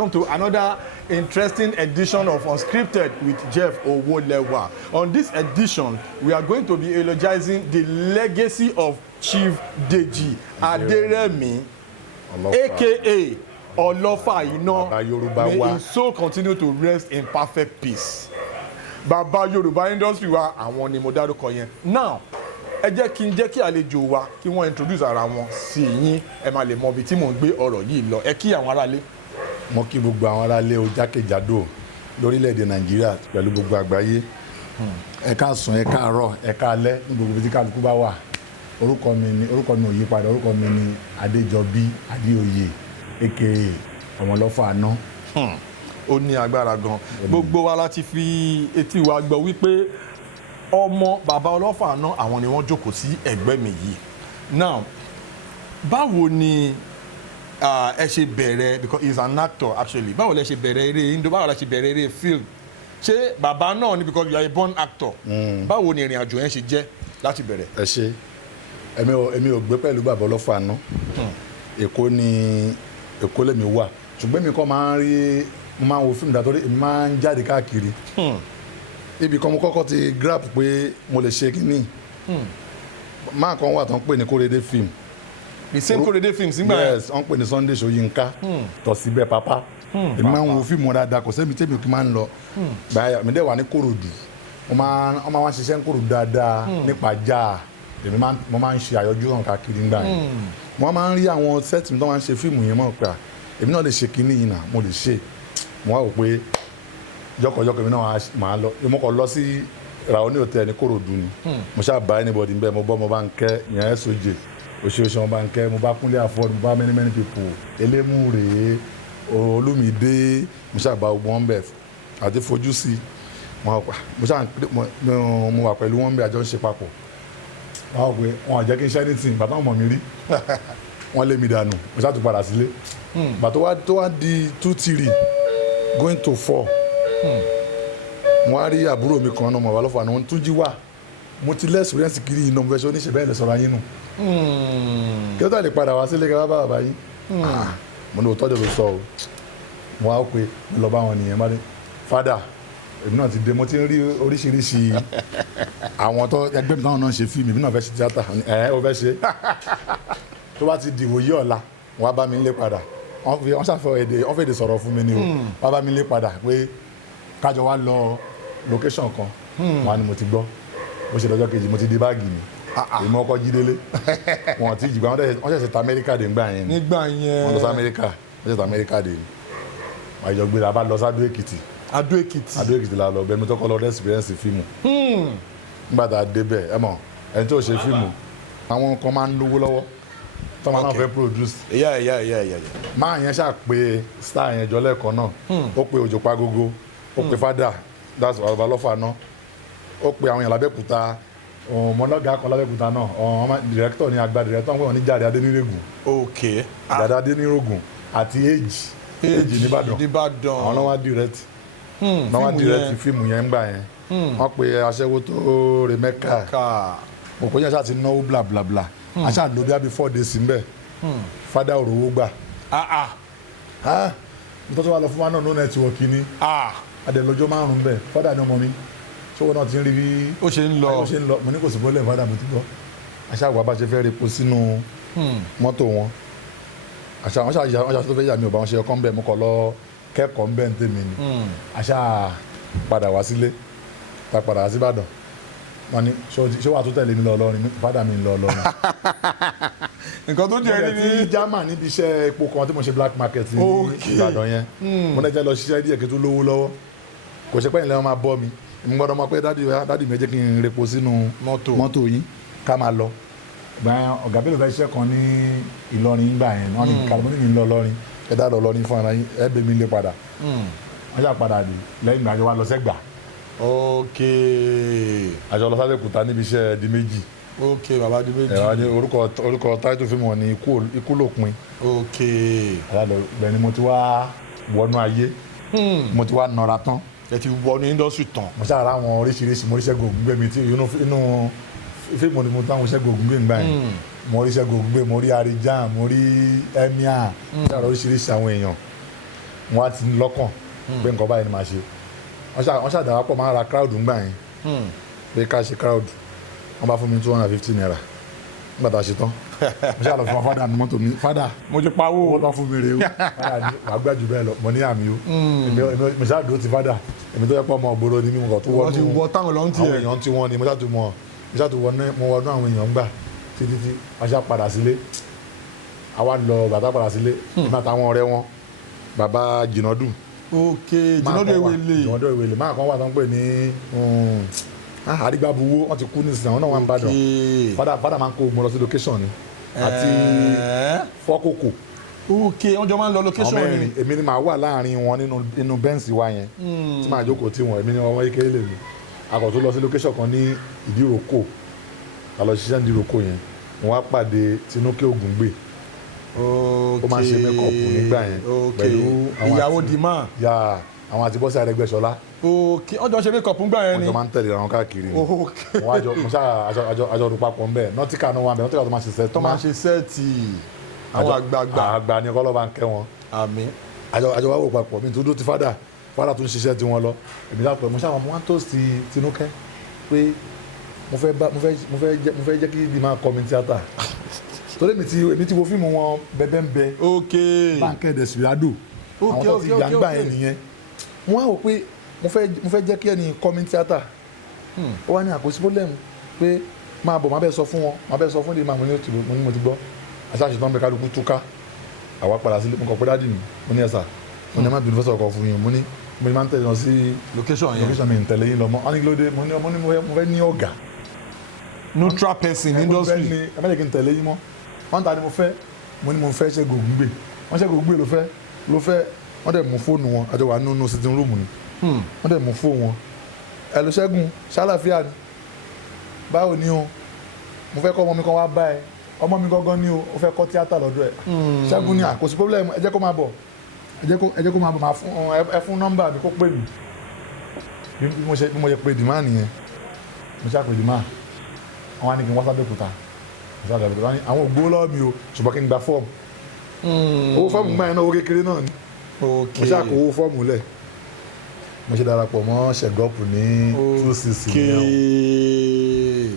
welcome to another interesting edition of Unscripted with Jeff Owolewa. On this edition, we are going to be eulogizing the legacy of Chief Deji Adeyemi, aka Olofa Ina. May his soul continue to rest in perfect peace. Baba Yoruba industry wa àwọn ni mo dárúkọ yẹn. Now, ẹ jẹ́ kí àlejò wa kí wọ́n introduce ara wọn sí yín, ẹ máa lè mọ ibi tí mò ń gbé ọ̀rọ̀ yìí lọ. Ẹ kí àwọn aráalé. Mo kí gbogbo àwọn aráalé o jákèjádò lórílẹ̀‐èdè Nàìjíríà pẹ̀lú gbogbo àgbáyé. Ẹ káàsán, ẹ káàárọ̀, ẹ káalẹ́ ní gbogbo ibi tí kálukú bá wà. Orúkọ mi ò yí padà, orúkọ mi ni Adéjọbí Adéoyè aka Ọmọlọ́fà Àná. Ó ní agbára gan. Gbogbo wa láti fi etí wa gbọ́ wípé ọmọ bàbá Ọlọ́fà Àná àwọn ni wọ́n jókòó sí ẹ̀gbẹ́ mi yìí. Now, báwo ni ẹ ṣe bẹ̀rẹ̀, because he is an actor actually, báwo lẹ ṣe bẹ̀rẹ̀ eré Indo, báwo lẹ ṣe bẹ̀rẹ̀ eré film? Ṣé bàbá náà ni because you are a born actor? Báwo ni ìrìn àjò yẹn ṣe jẹ́ láti bẹ̀rẹ̀? Ẹ ṣe èmi ò gbé pẹ̀lú bàbá Ọlọ́fà Àná. Èkó lèmi wà, ṣùgbọ́n mi kọ́ máa ń wo fíìmù dàtọ́rí, èmi máa ń jáde káàkiri. Ibi kan mo kọ́kọ́ ti grab pé mo lè ṣe kínní. Máa kan wà tó ń pè ní Kórèdé film. The same Kórèdé film sígbà yẹn? Yes, wọ́n pè ní Sunday Ṣóyínká Tọ̀síbẹ̀ Pápá. Èmi máa ń wo fíìmù dáadáa, kò sẹ́mi tẹ́mi kí máa ń lọ. Báyà mi dẹ̀ wà ní Kòròdú, wọ́n máa ń ṣiṣẹ́ ní Kòròdú dáadáa nípa já. Mo máa ń ṣe àyọjú hàn káàkiri nígbà yẹn. Wọ́n máa ń rí àwọn sẹ́ẹ̀tì tó máa ń ṣe fíìmù yẹn mọ̀ pé èmi náà lè ṣe kínní yìí náà, mo lè ṣe. Mo wá wò pé jọkọjọkọ mi náà máa lọ, mo kọ lọ sí Raoni hotel ní Kòròdú ni. Mo ṣáà bá anybody níbẹ̀, mo bá ń kẹ́ ìyẹn SOJ oṣooṣù, mo bá ń kẹ́, mo bá Kúnlé Afọ́d, mo bá many people, Elémùrè, Olúmídé, mo ṣáà bá gbogbo wọn bẹ̀ àti fojú sí. Mo wà pẹ̀lú wọn bẹ̀, àjọ ń ṣe papọ̀. Wọ́n wò pé wọn ò jẹ́ kí n ṣe anything, bàtà wọn mọ̀ mí rí. Wọ́n lé mi dànù, mo ṣáà tún padà sílé. Bàtà tó wá di 2-3 going to 4. Mo wá rí àbúrò mi kan náà, Bàbá Ọlọ́fà Àná, tún jí wà. Mo ti lẹ́ experience kiri yìí náà, mo fẹ́ ṣe oníṣẹ́ bẹ́ẹ̀ lè sọ̀rọ̀ ayé nù. Kí ló tà lè padà wá sílé kí wọ́n bá bàbá yín? Mo ní òótọ́ dẹ̀ ló sọ o. Mo wá pé mo lọ bá wọn nìyẹn, má dé fada èmi náà ti dé, mo ti ń rí oríṣiríṣi àwọn tó ẹgbẹ́ mi táwọn náà ṣe fíìmù, èmi náà fẹ́ ṣe tíátà. Ó fẹ́ ṣe tó bá ti dìbò yí ọ̀la wọ́n á bá mi lé padà. Wọ́n ṣàfihàn èdè sọ̀rọ̀ fún mi ni o. Wọ́n á bá mi lé padà pé kájọ wá lọ location kan. Wọ́n á ní mo ti gbọ́. Mo ṣe lọ́jọ́ kejì mo ti dé báàgì mi. Èmi ọkọ̀ jí délé. Wọ́n ti jìgbà wọ́n ṣẹ̀ṣẹ̀ ta Amẹ́ríkà dé nígbà yẹn. Wọ́n lọ sí Amẹ́ríkà, wọ́n ṣẹ̀ṣẹ̀ ta Amẹ́ríkà dé. Àjọ gbéra bá lọ sí Adó Èkìtì la lọ, bẹ́ẹ̀ mi tọ́kọ́ lọ dé experience fíìmù. Nígbà tá a débẹ̀, ẹ mọ̀ ẹni tó ṣe fíìmù, àwọn kan máa ń lówó lọ́wọ́ tó máa náà fẹ́ produce. Máa yẹn ṣáà pé star yẹn jọ lẹ́ẹ̀kan náà. Ó pe Òjò Pagogo, ó pe Fada, that's Bàbá Ọlọ́fà Àná. Ó pe àwọn èèyàn lábẹ́kúta, ọmọlọ́gà kan lábẹ́kúta náà, ọmọ director ni àgbà director wọ́n ní Jáde Adénírógùn. Jáde Adénírógùn àti Èjì Nìbàdàn. Àwọn náà wá direct. Náà wá direct fíìmù yẹn gbà yẹn. Wọ́n pe aṣẹ́wó tó re Mẹ́kà. Òpó yẹn ṣáà ti náwó bla bla bla. Aṣáà lò bí i 4 days ńbẹ̀. Fada òrówó gbà. Nítorí wà lọ fún wa náà no network ni. Adẹ̀lọ́jọ́ 5 bẹ̀. Fada ni ọmọ mi. Ṣówó náà ti ń rí bí ó ṣe ń lọ. Mo ní kò sí bọ́lẹ̀ Fada, mo ti gbọ́. Aṣáà wà bá ṣe fẹ́ repo sínú mọ́tò wọn. Aṣáà wọ́n ṣáà tó fẹ́ yà mí ò bá wọn ṣe ọkàn bẹ́ẹ̀, mo kọ̀ lọ kẹ́kọ̀ọ́ ń bẹ́ẹ̀ ń tèmi ni. Aṣáà padà wá sílé, padà wá sí Ìbàdàn. Wọ́n ní ṣé wàá tó tẹ̀lé mi lọ Ìlọrin? Fada mi ń lọ Ìlọrin. Nǹkan tó jẹ́ ní German níbi iṣẹ́ epo kan tí mo ṣe black market ní Ìbàdàn yẹn. Mo náà jẹ́ lọ ṣiṣẹ́ díẹ̀ kí n tó lówó lọ́wọ́. Kò ṣe pé ìlẹ̀ wọn máa bọ́ mi. Mo gbọ́dọ̀ mọ̀ pé dádì mi jẹ́ kí n repo sínú mọ́tò yín ká máa lọ. Ọ̀gá Bello fẹ́ ṣiṣẹ́ kan ní Ìlọrin nígbà yẹn. Wọ́n ní kàlùmọ́ ní mi ń lọ Ìlọrin. Ẹ dá lọ Ìlọrin fún ara yín, ẹ bẹ̀ mí lé padà. Wọ́n ṣáà padà dé lẹ́yìn ìgbà àjọ wa lọ sẹ́gbà. Àjọ lọ sábẹ́kúta níbi iṣẹ́ di méjì. Bàbá di méjì. Ẹ̀wọ̀n ní orúkọ táìtù fíìmù wọn ni Ikú lópin. Bẹ́ẹ̀ ni mo ti wá wọnú ayé. Mo ti wá nọra tán. Ẹ ti wọnú industry tán. Mo ṣáà rá àwọn oríṣiríṣi, mo rí Segun Ogungbe mi tí inú fíìmù ni mo tán, mo Segun Ogungbe nígbà yẹn. Mo rí Segun Ogungbe, mo rí Arijan, mo rí Emir, mo ṣáà rá oríṣiríṣi àwọn èèyàn. wọ́n á ti lọ́kàn pé nǹkan báyìí ni màá ṣe wọ́n ṣàdáwà pọ̀ máa ra crowd ńgbà yẹn pé ká ṣe crowd wọ́n bá fún mi 250 naira nígbà tá a ṣe tán mo ṣáà lọ fún fada ní mọ́tò mi fada mo ti pawó owó tán fún mi rè o fada ní wàá gbà jù bẹ́ẹ̀ lọ mo ní àmì o mo ṣáà dúró ti fada èmi tó yẹ pọ̀ ọmọ ògbóró ni mí mo kàn tó wọnú àwọn èèyàn tí wọ́n ni mo ṣáà tó wọnú àwọn èèyàn gbà títí wọ́n ṣáà padà sílé àwa lọ bàtà padà sílé nígbà táwọn ọ̀rẹ́ wọn bàbá jìnàdù jìnàdù ewele máa kan wà tó ń pè ní àdìgbàbuwó wọn ti kú nísìnyí àwọn náà wà ń bàdàn fada máa ń kó mo lọ sí location ni àti fọkòkò wọ́n jọ máa ń lọ location ni èmi ni màá wà láàrin wọn nínú bẹ́ǹsì wa yẹn tí màá jókòó tí wọn èmi ni ọmọ kékeré lè mi akọ̀ tó lọ sí location kan ní ìdíròkò a lọ ṣiṣẹ́ ìdíròkò yẹn wọn á pàdé Tinúkẹ́ Ògúngbè ó máa ń ṣe mẹ́kọ̀ọ̀pù nígbà yẹn pẹ̀lú ìyàwó dìímà àwọn àti Bọ́sẹ̀ Arẹ́gbẹ́ṣọlá ọjọ́ ṣe mẹ́kọ̀ọ̀pù ńgbà yẹn ni wọ́n jọ máa ń tẹ̀lé àwọn káàkiri wọ́n àjọ ọdún papọ̀ ńbẹ̀ nọ́tíkà náà wà ńbẹ̀ nọ́tíkà tó máa ṣe sẹ́ẹ̀tì tó máa ṣe sẹ́ẹ̀tì àwọn àgbà ni ọkọ́lọ́ bá ń kẹ́ wọn àjọ wá wò papọ̀ mi tó dó ti fada tó ń ṣiṣẹ́ tí wọ́n lọ èmi lápẹ̀ mo ṣáà mo wá tó sí Tinúkẹ́ pé mo fẹ́ jẹ́ kí ibi máa kọ́ mi tíátà torí èmi ti wo fíìmù wọn bẹ́ẹ̀ bẹ́ẹ̀ Bánkẹ́ Desperado àwọn tó ti gbàgbà yẹn nìyẹn wọ́n á wò pé mo fẹ́ jẹ́ kí ẹni kọ́ mi tíátà ó wá ní àkóso pọ́lẹ́mù pé máa bọ̀ máa bẹ́ẹ̀ sọ fún wọn máa bẹ́ẹ̀ sọ fún ìdí mo ní mo ti gbọ́ aṣáṣetán bẹ́ẹ̀ kálukú túká àwa padà sílé mo kàn pé dáàdì mi mo ní ẹ̀sà mo ní ẹ má bínú fẹsọ̀ ọkọ̀ fún yín mo ní mo máa ń tẹ̀lé lọ sí location mi ń tẹ̀lé yín lọ mọ́ ọ́n ní kí ló dé mo ní mo fẹ́ ní ọ̀gá neutral person industry ẹ má jẹ́ kí n tẹ̀lé yín mọ́ wọ́n ta ni mo fẹ́ mo ní mo fẹ́ Segun Ogungbe wọ́n Segun Ogungbe ló fẹ́ wọ́n dẹ̀ mú fóònù wọn àjọ wà nínú sitting room ni wọ́n dẹ̀ mú fóònù wọn ẹ lọ Ṣẹ́gun ṣàlàfíà ni báwo ni o mo fẹ́ kọ́ ọmọ mi kan wá bá ẹ ọmọ mi gangan ni o ó fẹ́ kọ́ tíátà lọ́dọ̀ ẹ Ṣẹ́gun ni kò sí problem ẹ jẹ́ kó máa bọ̀ ẹ jẹ́ kó máa bọ̀ máa fún ẹ fún nọ́mbà mi kó pè mí bí mo ṣe pè dìmá nìyẹn mo ṣàpè dìmá àwọn á ní kí n wá sábẹ́kúta àwọn ògbó lọ́wọ́ mi o ṣùgbọ́n kí n gba fọ́ọ̀mù owó fọ́ọ̀mù gbà yẹn náà owó kékeré náà ni mo ṣàkó owó fọ́ọ̀mù lẹ̀ mo ṣe darapọ̀ mọ́ ṣẹ̀gọ́pù ní 2cc ní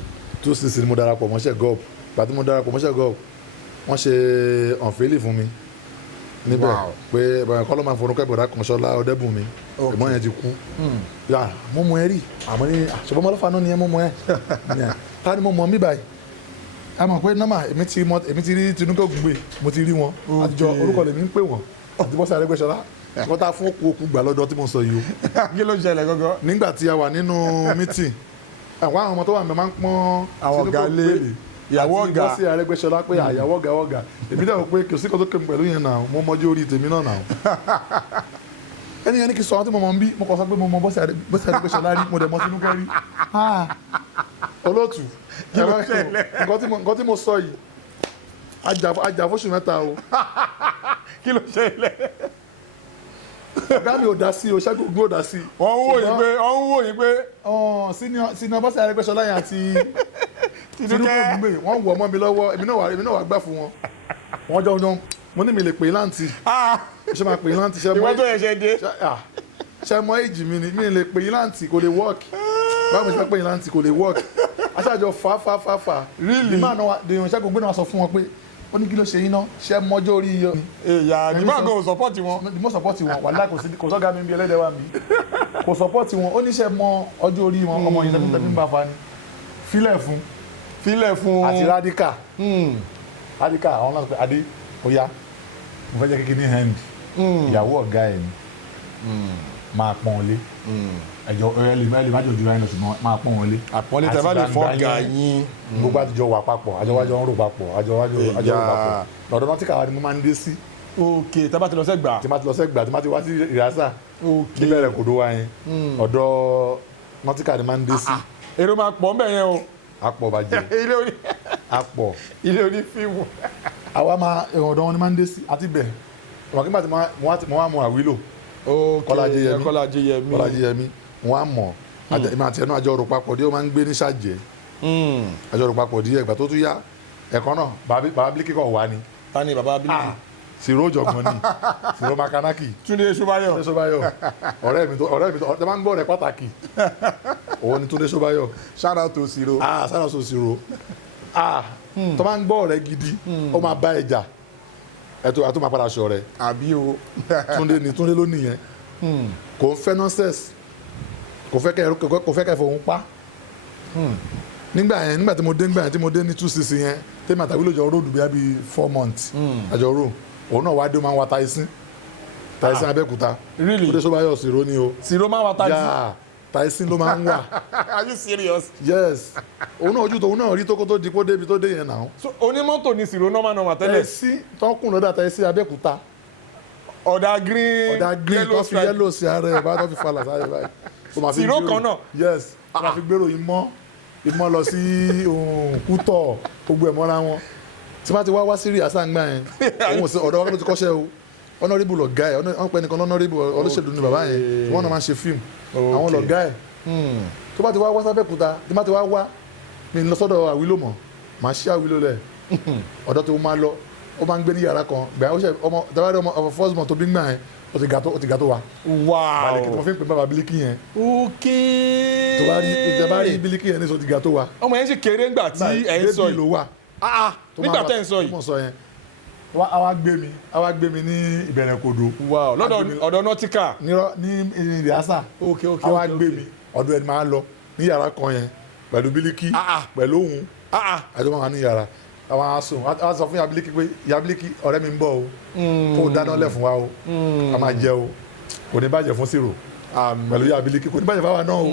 2cc ni mo darapọ̀ mọ́ ṣẹ̀gọ́pù gbàtí mo darapọ̀ mọ́ ṣẹ̀gọ́pù wọ́n ṣe ọ̀nfẹ́lì fún mi níbẹ̀ pé kọ́lọ́ máa forúkọ ìbọ̀dá kan ṣọlá ọdẹ́bùnmi ẹ̀gbọ́n yẹn ti kú mo mọ ẹ rí àmọ́ ní ṣùgbọ́n mọ́lọ́fà náà ni ẹ mọ́ mọ́ ẹ ta ni mo mọ̀ mí báyìí a mọ̀ pé nọ́mà èmi ti rí Tinúkẹ́ Ògúngbè mo ti rí wọn àtijọ́ orúkọ lèmi ń pè wọ́n àti Bọ́sẹ̀ Arẹ́gbẹ́ṣọlá wọ́n ta fún òkú gbà lọ́dọ̀ tí mo sọ yìí o. kí ló ṣẹlẹ̀ gọ́gọ́. nígbà tí a wà nínú mítìn àwọn ọmọ tó wà mí máa ń pọ́n àwọn ọ̀gá lé ìyàwó ọ̀gá àti Bọ́sẹ̀ Arẹ́gbẹ́ṣọlá pé àyàwó ọ̀gá èmi dẹ̀ wò pé kò sí kó tó kémi pẹ̀lú yẹn náà mo mọjú orí tèmi náà náà. ẹni kì í sọ àwọn tí mo mọ̀ ń bí mo kàn sọ pé mo mọ Bọ́sẹ̀ Arẹ́gbẹ́ṣọlá rí mo dẹ̀ mọ Tinúkẹ́ rí. olóòtú nǹkan tí mo sọ yìí ajàfóṣù mẹ́ta o. kí ló ṣẹlẹ̀. ọ̀gá mi ò dá sí o Ṣẹ́gun Ogungbe ò dá sí. wọ́n ń wò yín pé. sínú Bọ́sẹ̀ Arẹ́gbẹ́ṣọlá yẹn àti Tinúkẹ́ Ògúngbè wọ́n wọ̀ ọmọ mi lọ́wọ́ èmi náà wà gbà fún wọn. wọ́n jọ mo ní mi lè pè é láǹtì. ṣé máa pè é láǹtì. ìwọ́n tó yẹ ṣe dé. ṣe mọ èjì mi ni mi lè pè é láǹtì kò lè wọ́ọ̀kì. báwo ṣe pè é láǹtì kò lè wọ́ọ̀kì. aṣáájọ fà. really ìmọ̀ àná dèèyàn Ṣẹ́gun Ogungbe náà sọ fún wọn pé ó ní kí ló ṣe yín náà ṣe mọ́jọ́ orí yọ. èyà nígbà kan ò sọpọ́ọ̀tì wọn. mo sọpọ́ọ̀tì wọn wàhálà kò sọ́gà mi bí ẹlẹ́dẹ̀ wà mí kò sọpọ́ọ̀tì wọn ó ní ṣe mọ ọjọ́ orí wọn ọmọ yìí tẹ́bí ń bá fa ni filẹ̀ fún àti rádíkà àwọn náà pé adé ó yá mo fẹ́ jẹ́ kékeré ní hand ìyàwó ọ̀gá ẹ̀ ni máa pọ́n lé ẹjọ ẹlẹ má jọ jura ẹnu ṣùgbọ́n máa pọ́n wọn lé. àpọ́nlé tẹ bá lè fọ́ ga yín. gbogbo àtijọ́ wà papọ̀ àjọwájọ ń rò papọ̀ àjọwájọ rò papọ̀ lọ́dọ̀ nọ́tíkà wa ni mo máa ń dé sí. ok tá bá ti lọ sẹ́gbà. tí má ti lọ sẹ́gbà tí má ti wá sí ìrásà níbẹ̀rẹ̀ kò dó wa yẹn ọ̀dọ̀ nọ́tíkà ni máa ń dé sí. èrò máa pọ̀ ńbẹ̀ yẹn o. a pọ̀ bàjẹ́ ilé oní fíìmù. àwa máa ọ̀dọ̀ wọn ni máa ń dé sí àti bẹ̀ ọ̀kígbà tí mo wá mọ àwílò Kola Ajeyemi wọn á mọ̀ ìmọ̀ àti ẹnu àjọ rò papọ̀ díẹ̀ ó máa ń gbé ní ṣàjẹ́ àjọ rò papọ̀ díẹ̀ ìgbà tó tún yá ẹ̀kan náà bàbá Bílíkì kọ̀ wá ni. ta ni bàbá Bílíkì. Siro jọ̀gbọ́n ni Siro makanaki Túndé Ṣóbáyọ̀ ọ̀rẹ́ mi tó máa ń gbọ́ rẹ̀ pàtàkì òun ni Túndé Ṣóbáyọ̀. shout out to Siro. shout out to Siro. tó máa ń gbọ́ ọ̀rẹ́ gidi ó máa bá ẹja ẹ̀tọ́ àti máa padà ṣọ rẹ̀. àbí o. Túndé ló nìyẹn kò ń fẹ́ nonsense kò fẹ́ kẹ́ fọwọ́n pa. nígbà tí mo dé ní 2cc yẹn tèmi àtàwí lójó road bíi 4 months àjọ road òun náà wá dé ó máa ń wa Tyson Abẹ́òkúta. Really? Túndé Ṣóbáyọ̀ Siro ni o. Siro máa ń wa Tyson. Yeah, Tyson ló máa ń wà. Are you serious? Yes. òun náà ojú tòun náà rí tókó tó di kó débi tó dé yẹn náà. So onímọ́tò ni Siro normal tẹ́lẹ̀. Tyson tọ́kùn lọ́dà Tyson Abẹ́òkúta. ọ̀dà green tó fi yellow sí ara ẹ̀ bá tó fi falà sáré báyìí. Siro kan náà. Yes. tó máa fi gbèrò ìmọ̀ lọ sí Kútọ̀ gbogbo ẹ̀ mọ́ra wọn. tí wọ́n ti wá sí rí àsáǹgbà yẹn òun ò ọ̀dọ̀ wọn ló ti kọ́ṣẹ́ o honourable lọ̀gá ẹ̀ wọ́n pẹ́ nìkan honourable olóṣèlú ni bàbá yẹn wọ́n náà máa ń ṣe fíìmù àwọn lọ̀gá ẹ̀ tó bá ti wá sábẹ́kúta tí wọ́n ti wá mi lọ sọ́dọ̀ Àwílò mọ̀ màá ṣí Àwílò lẹ̀ ọ̀dọ̀ tó máa lọ ó máa ń gbé ní yàrá kan gbà ó ṣe ọmọ tàbí ọmọ first month tó bí gbà yẹn ó ti ga tó wa. balẹ̀ kí n mọ̀ fi ń pè bàbá Bílíkì yẹn. ok tó bá rí Bílíkì yẹn ní sọ ti ga tó wa. ọmọ yẹn sì kéré ńgbà tí ẹ̀ ń sọ yìí. ló wà. nígbà tẹ́ ń sọ yìí. àwa gbé mi ní ìbẹ̀rẹ̀ kodo. wow lọ́dọ̀ ọ̀dọ̀ nọtíkà. ní ìrìásà àwa gbé mi ọ̀dọ̀ ẹni máa lọ ní yàrá kan yẹn pẹ̀lú Bílíkì pẹ̀lú òun àjọ máa wà ní yàrá àwọn aṣọ àwọn sọ fún Yabiliki pé Yabiliki ọ̀rẹ́ mi ń bọ̀ o kó dáná lẹ̀ fún wa o a máa jẹ o kò ní bàjẹ́ fún Siro pẹ̀lú Yabiliki kò ní bàjẹ́ fáwa náà o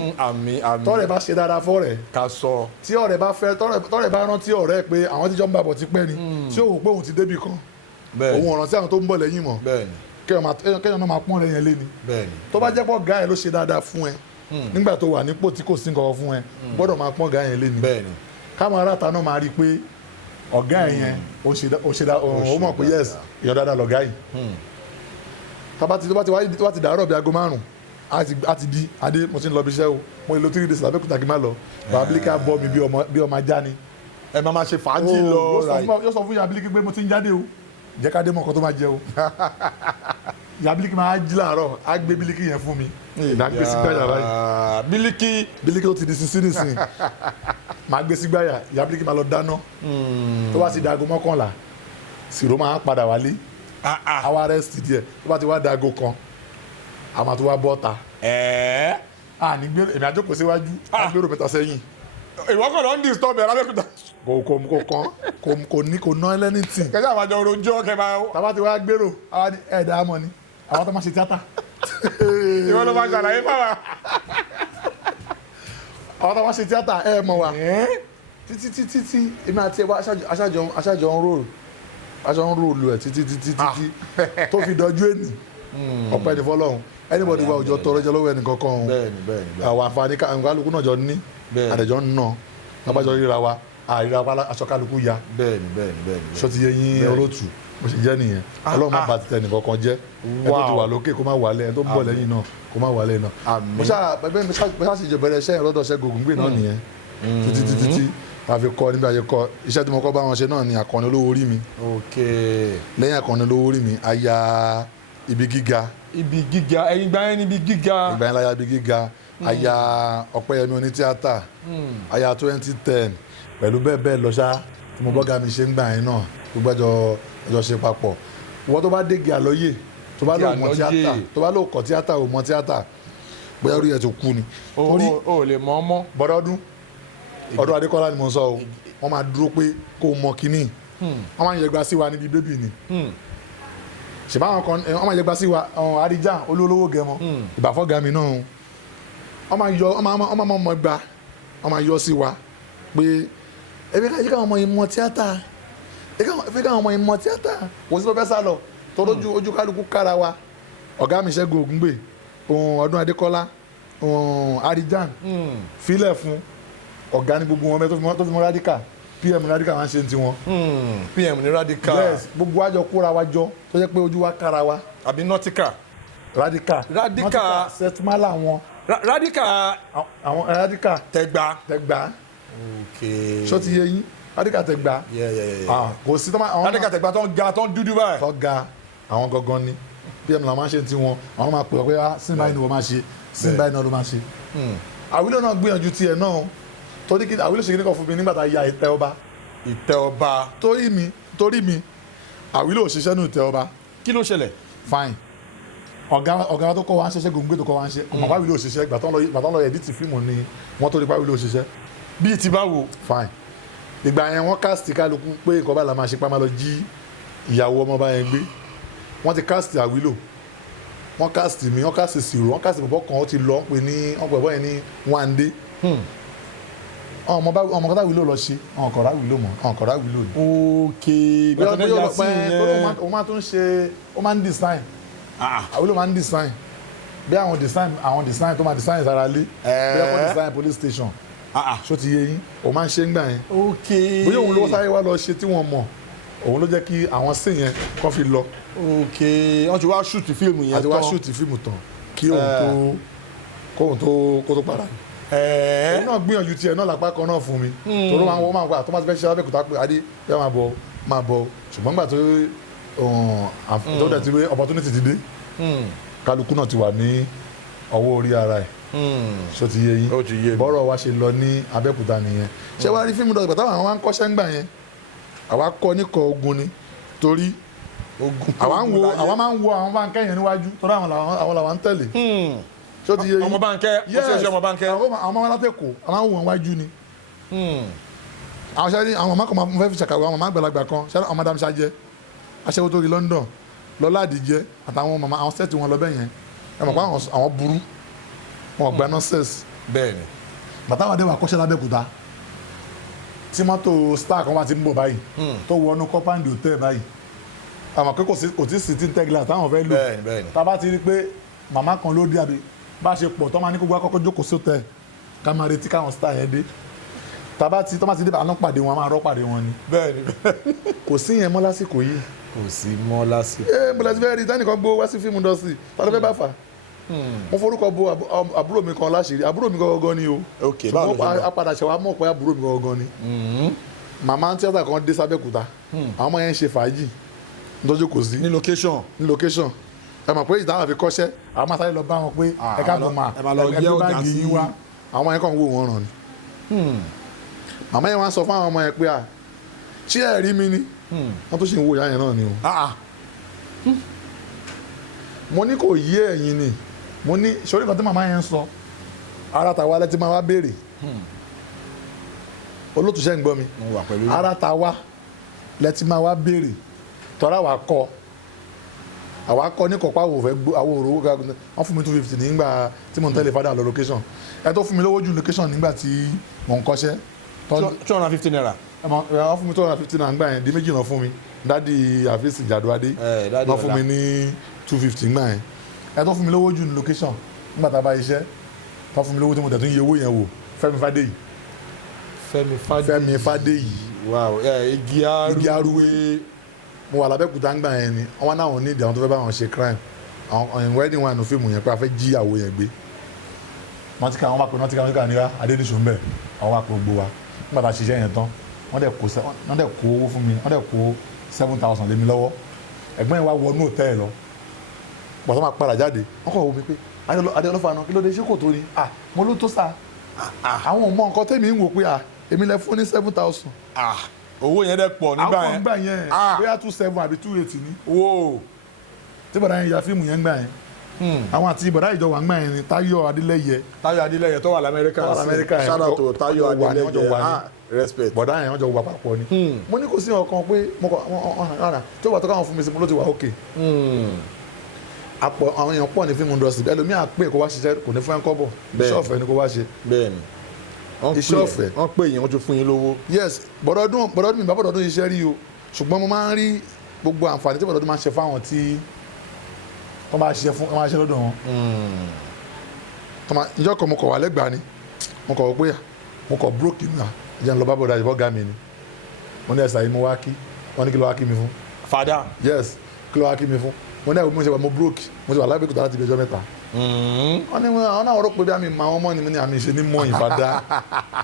tọ́rẹ̀ bá ṣe dáadáa fọ́rẹ̀ ká sọ tí ọ̀rẹ́ bá fẹ́ tọ́rẹ̀ bá rántí ọ̀rẹ́ pé àwọn tíjọ́ ń bàbọ̀ ti pẹ́ ni tí òun pé òun ti débì kan òun ọ̀ràn sí àwọn tó ń bọ̀ lẹ́yìn mọ̀ kéèyàn náà máa pọ́n rẹ̀ yẹn lé ni tó bá jẹ́ pọ̀ gá ẹ̀ ló ṣe dáadáa fún ẹ nígbà tó wà nípò tí kò sí nǹkan fún ẹ gbọ́dọ̀ máa pọ́n gá yẹn lé ni káwọn aráta náà máa rí i pé ọ̀gá yẹn ó mọ̀ pé yes ìyọ̀ dáadáa lọ̀gá yìí tó bá ti dàárọ̀ bí aago 5 á ti di adé mo ti ń lọ bí iṣẹ́ o mo lè lo 3 days l'Abẹ́òkúta kí n má lọ Yabiliki bọ́ mi bí ọmọ ajá ni ẹ máa ṣe fàájì lọ yóò sọ fún Yabiliki pé mo ti ń jáde o jẹ́ ká dé mọ̀ nǹkan tó máa jẹ o Yabiliki máa jí láàárọ̀ á gbé Bílíkì yẹn fún mi ìdá gbé sí gbáyà báyìí Bílíkì tó ti di sísí nìsín máa gbé sí gbáyà Yabiliki máa lọ dáná tó bá ti dago 11 Siro máa padà wálé àwa rest díẹ̀ tó bá ti wá dago 1 a máa tó wá bọ́ta èmi àjókòó síwájú agbérò mẹ́ta sẹ́yìn ìwọ́kọ̀ ló ń disturb ẹ̀rọ Abẹ́òkúta kò ná ẹlẹ́ni tì kẹjá àwọn àjọ orojọ́ kẹ máa tàbá ti wá gbérò ẹ̀dá àmọ́ ni àwọn tó máa ṣe tíátà ìwọ́n ló máa ṣàlàyé fáwa àwọn tó máa ṣe tíátà ẹ̀ mọ̀ wá títí èmi àti ẹwà aṣájọ ń róòlù ẹ̀ títí tó fi dọjú ẹni ọ̀pẹ ní fọlọ́run anybody wa òjò tọrọ jẹ lọ́wọ́ ẹnì kankan àwọn àǹfààní kálukú náà jọ ní àdẹ̀jọ́ ń nà lábàjọ́ ríra wa àríra wa aṣọ kálukú ya ṣó ti yẹ yín olóòtú bó ṣe jẹ́ nìyẹn ọlọ́run má bà ti tẹ nìkan kan jẹ́ ẹ tó ti wà lókè kó má wálẹ̀ ẹ tó ń bọ̀ lẹ́yìn náà kó má wálẹ̀ náà mo ṣáà sì jẹ bẹ̀rẹ̀ iṣẹ́ yẹn lọ́dọ̀ Segun Ogungbe náà nìyẹn títí àfi kọ́ níbi àyè kọ́ iṣẹ́ tí mo kọ́ bá wọn ṣe náà ni Àkànní olówó orí mi lẹ́yìn Àkànní olówó orí mi aya ibi gíga ẹ̀yin gbà yẹn níbi gíga ìgbà yẹn láyà ibi gíga aya Ọpẹ́yẹmí onítíátà aya 2010 pẹ̀lú bẹ́ẹ̀ lọ ṣá tí mo bọ́gà mi ṣe ń gbà yẹn náà gbogbo ẹjọ́ ṣe papọ̀ wọ́n tó bá dégi àlọ́yè tó bá lóò mọ tíátà tó bá lóò kọ́ tíátà ò mọ tíátà bóyá orí ẹ̀ tó kú ni. o lè mọ ọmọ. bọ́dọ̀ ọdún Adékọ́lá ni mo sọ o wọ́n máa dúró pé kó o mọ kínní wọ́n máa ń yẹgba sí wa níbi bébì ni ṣèbá àwọn kan wọ́n máa yẹgba sí wa àríjà olólówó gẹmọ ìbàfọ́gà mi náà wọ́n máa yọ sí wa pé ẹbí ká yíká àwọn ọmọ ìmọ̀ tíátà kò sí ló fẹ́ sá lọ tó lójú ojú kálukú kára wa ọ̀gá mi Segun Ogungbe ọdún Adékọ́lá Arijan filẹ̀ fún ọ̀gá ní gbogbo wọn tó fi mọ́ Radical PM Radical máa ń ṣe ti wọn. PM ní Radical. yes gbogbo àjọ kóra wa jọ tó jẹ́ pé ojú wa kára wa. àbí Nautica. Radical setmala wọn. Radical. àwọn Radical. Tẹ̀gbá. ok ṣó ti yé yín Radical Tẹ̀gbá. kò sí tọ́mọ. Radical Tẹ̀gbá tó ń ga tó ń dúdú báyìí. tó ga àwọn gangan ni pm làwọn máa ń ṣe ti wọn àwọn máa pè ọ́ pé sin báyìí ni wọ́n máa ṣe sin báyìí náà ló máa ṣe. Àwílò náà gbìyànjú tiẹ̀ náà torí kí Àwílò ṣe kí ní kan fún mi nígbà tá a ya ìtẹ́ ọba. ìtẹ́ ọba. torí mi Àwílò òṣìṣẹ́ ní ìtẹ́ ọba. kí ló ṣẹlẹ̀. fine ọ̀gá tó kọ́ wa ń ṣe Segun Ogungbe tó kọ́ wa ń ṣe ọmọ Àwílò òṣìṣẹ́ ìgbà tó ń lọ ẹ̀dítì fíìmù ni wọ́n tó rí Àwílò òṣìṣẹ́. bíi ti báwo. fine ìgbà yẹn wọ́n cast kálukú pé nǹkan bá la máa ṣe pá máa lọ jí ìyàwó ọmọ bá yẹn gbé wọ́n ti cast Àwílò wọ́n cast mi wọ́n cast Siro wọ́n cast bọ̀bọ̀ kan ó ti lọ pé ní wọ́n pẹ̀ bọ́ yẹn ní Wande ọmọ kọ́tà Àwílò lọ ṣe ọmọ kọ̀ọ̀rọ̀ Àwílò mọ̀ ọmọ kọ̀ọ̀rọ̀ Àwílò ni. ok gbàtọ́ yà sí yẹn. ó máa tún ṣe ó máa ń design Àwílò máa ń design bí àwọn design tó máa design sára lé bí wọ́n design police station ṣó ti yé yín òun máa ń ṣe ń gbà yẹn. ok bóyá òun ló sáré wá lọ ṣe tí wọ́n mọ̀ òun ló jẹ́ kí àwọn sìn yẹn kọ́ fi lọ. ok wọ́n ti wá ṣùtì fíìmù yẹn tán. àti wá ṣùtì fíìmù tán kí òun tó para. òun náà gbìyànjú tiẹ̀ náà lápá kan náà fún mi. torí wọ́n máa ń gbà tó máa ti fẹ́ ṣe Abẹ́òkúta pé Adé ẹ máa bọ̀ ṣùgbọ́n gbà tó dẹ̀ ti rí opportunity ti dé kálukú náà ti wà ní ọwọ́ orí ara ẹ̀. ṣó ti yé yín bọ́rọ̀ wa ṣe lọ ní Abẹ́òkúta nìyẹn. ṣé wàá rí fíìmù dọ̀gbà táwọn àwọn kọ́ṣẹ́ ń gbà yẹn àwa kọ́ níkọ̀ ogun ni torí àwa máa ń wo àwọn báńkẹ́ yẹn níwájú torí àwọn làwọn ń tẹ̀lé. ṣó ti yé yín ọmọ báńkẹ́ ọṣẹ ọmọ báńkẹ́. àwọn ọmọ alátẹ̀kọ̀ àwọn máa ń wo wọn wájú ni. àwọn ṣáà ní àwọn ọmọ kan máa fẹ́ fi ṣàkàwé àwọn ọmọ àgbàlagbà kan ṣáà ọmọ Adam Ṣájẹ́ aṣẹ́wó tó rí London Lọ́lá Àdìjẹ́ àtàwọn ọmọ àwọn sẹ́ẹ̀tì wọn lọ bẹ́ẹ̀ yẹn ẹ mọ̀ pé àwọn burú wọn gba nonsense. bẹ́ẹ̀ni. bàtà wà dé wà kọ́ṣẹ́ l'Abẹ́òkúta tí mọ́tò star kan wà ti ń bọ̀ báyìí tó wọnú kọ́páǹdì hòtẹ́ẹ̀ báyìí àmọ́ pé kò tí sì ti ń tẹ́gílà táwọn fẹ́ lò tá a bá ti rí pé màmá kan ló dé àbí bá a ṣe pọ̀ tó máa ní kó gbá kọ́kọ́ jókòó sí hòtẹ́ẹ̀ ká máa retí káwọn star yẹn dé tó bá ti dé àná pàdé wọn a máa rọ́ pàdé wọn ni. bẹ́ẹ̀ni. kò sí yẹn mọ́ lásìkò yìí. kò sí mọ́ lásìkò. bọ́lá ti fẹ́ rí tánìkan gbó wá sí fíìmù industry tá ló fẹ́ bá fà mo forúkọ bo àbúrò mi kan láṣìírí àbúrò mi gangan ni o ṣùgbọ́n apàdà ṣe wa mọ̀ pé àbúrò mi gangan ni màmá tíátà kan dé s'Abẹ́òkúta àwọn ọmọ yẹn ń ṣe fàájì nítorí kò sí ní location ẹ mọ̀ pé ìdáhùn àfi kọ́ṣẹ́ àwọn máa sáré lọ bá wọn pé ẹ káàbọ̀ máa ẹgbẹ́ báàgì yín wá àwọn ọmọ yẹn kàn ń wò wọ́n ràn ni màmá yẹn wá sọ fún àwọn ọmọ yẹn pé ṣé ẹ rí mi ni wọ́n tó ṣì ń wo ìyá yẹn náà ni o mo ní kò yé ẹ̀yin ni mo ní sórí kan tí màmá yẹn ń sọ ara tàwa lẹ́tí máa wá béèrè olótùṣẹ́ ń gbọ́ mi ara tàwa lẹ́tí máa wá béèrè tọ́ra àwa kọ́ ní kọ̀pá àwọn òróró gagun wọ́n fún mi 250 nígbà tí mo ń tẹ́lẹ̀ fádà lọ location ẹ tó fún mi lówó ju location nígbà tí mò ń kọ́ṣẹ́ 250 naira wọ́n fún mi 250 naira nígbà yẹn di méjì náà fún mi dádì àfíìsì Jàdúadé wọ́n fún mi ní 250 nígbà yẹn ẹ tó fún mi lówó ju ní location nígbà tá a bá iṣẹ́ tó fún mi lówó tí mo tẹ̀ tún yẹ owó yẹn wò Fẹ́mi Fádéyì wow igi arúwé mo wà l'Abẹ́òkúta ńgbà yẹn ni wọ́n náà wọ́n ní ìdí àwọn tó fẹ́ bá wọn ṣe crime àwọn wedding wà nù fíìmù yẹn pé a fẹ́ jí àwo yẹn gbé nọtíkà àwọn máa pè nọtíkà níra adédìṣó ń bẹ̀ àwọn máa pè gbogbo wa nígbà tá a ṣiṣẹ́ yẹn tán wọ́n dẹ̀ kó owó fún mi wọ́n dẹ̀ kó 7,000 lé mi lọ́wọ́ ẹ̀gbọ́n yẹn wá wọnú òtẹ́ẹ̀ lọ pọ̀tọ́ máa padà jáde wọ́n kọ̀ wọ́n mi pé Ade Olofa náà kí ló dé ṣé kò tó ni mo ló tó sá àwọn ò mọ nǹkan tẹ́mi ń wò pé èmi lẹ fún ní 7,000 owó yẹn dẹ̀ pọ̀ nígbà yẹn àwọn gbà yẹn bóyá 2,7 àbí 2,8 ni wo tí bọ̀dá yẹn ya fíìmù yẹn gbà yẹn àwọn àti bọ̀dá ìjọ wà ń gbà yẹn ni Táyọ̀ Adélẹ́yẹ tó wà l'Amẹ́ríkà shout out to Táyọ̀ Adélẹ́yẹ respect bọ̀dá yẹn wọ́n jọ wà papọ̀ ni mo ní kò sí ọkàn pé tí ó wà tó káwọn fún mi sí mo ló ti wà ókè àwọn èèyàn pọ̀ ní fíìmù industry ẹlòmíì àpè kó wá ṣiṣẹ́ kò ní fún ẹ̀ kọ́bọ̀ iṣẹ́ ọ̀fẹ́ ni kó wá ṣe iṣẹ́ ọ̀fẹ́ wọ́n pè yín wọ́n tún fún yín lówó. yes bọ̀dọ̀dún mi bá bọ̀dọ̀dún iṣẹ́ rí o ṣùgbọ́n mo máa ń rí gbogbo àǹfààní tí bọ̀dọ̀dún máa ń ṣe fáwọn tí wọ́n bá ṣiṣẹ́ lọ́dọ̀ wọn. ìjọ kan mo kọ̀ wá lẹ́gbàá ni mo kọ̀ wọ́n pé mo kọ̀ búrókì mi ìjẹun lọ bá bọ̀dọ̀ àyẹ̀bọ̀ ga mi ni mo ní ẹ̀sà yìí mo wá kí wọ́n ní kí ló wá kí mi fún. fada. yes kí ló wá kí mi fún mo ní ẹ̀wọ̀n mo ṣe wà mo búrókì mo ṣe wà l'Abẹ́òkúta láti ibi ọjọ́ mẹ́ta. wọ́n ní àwọn náà rò pé bí àmì àwọn ọmọ ni àmì ìṣe ní mọ̀ yìí fada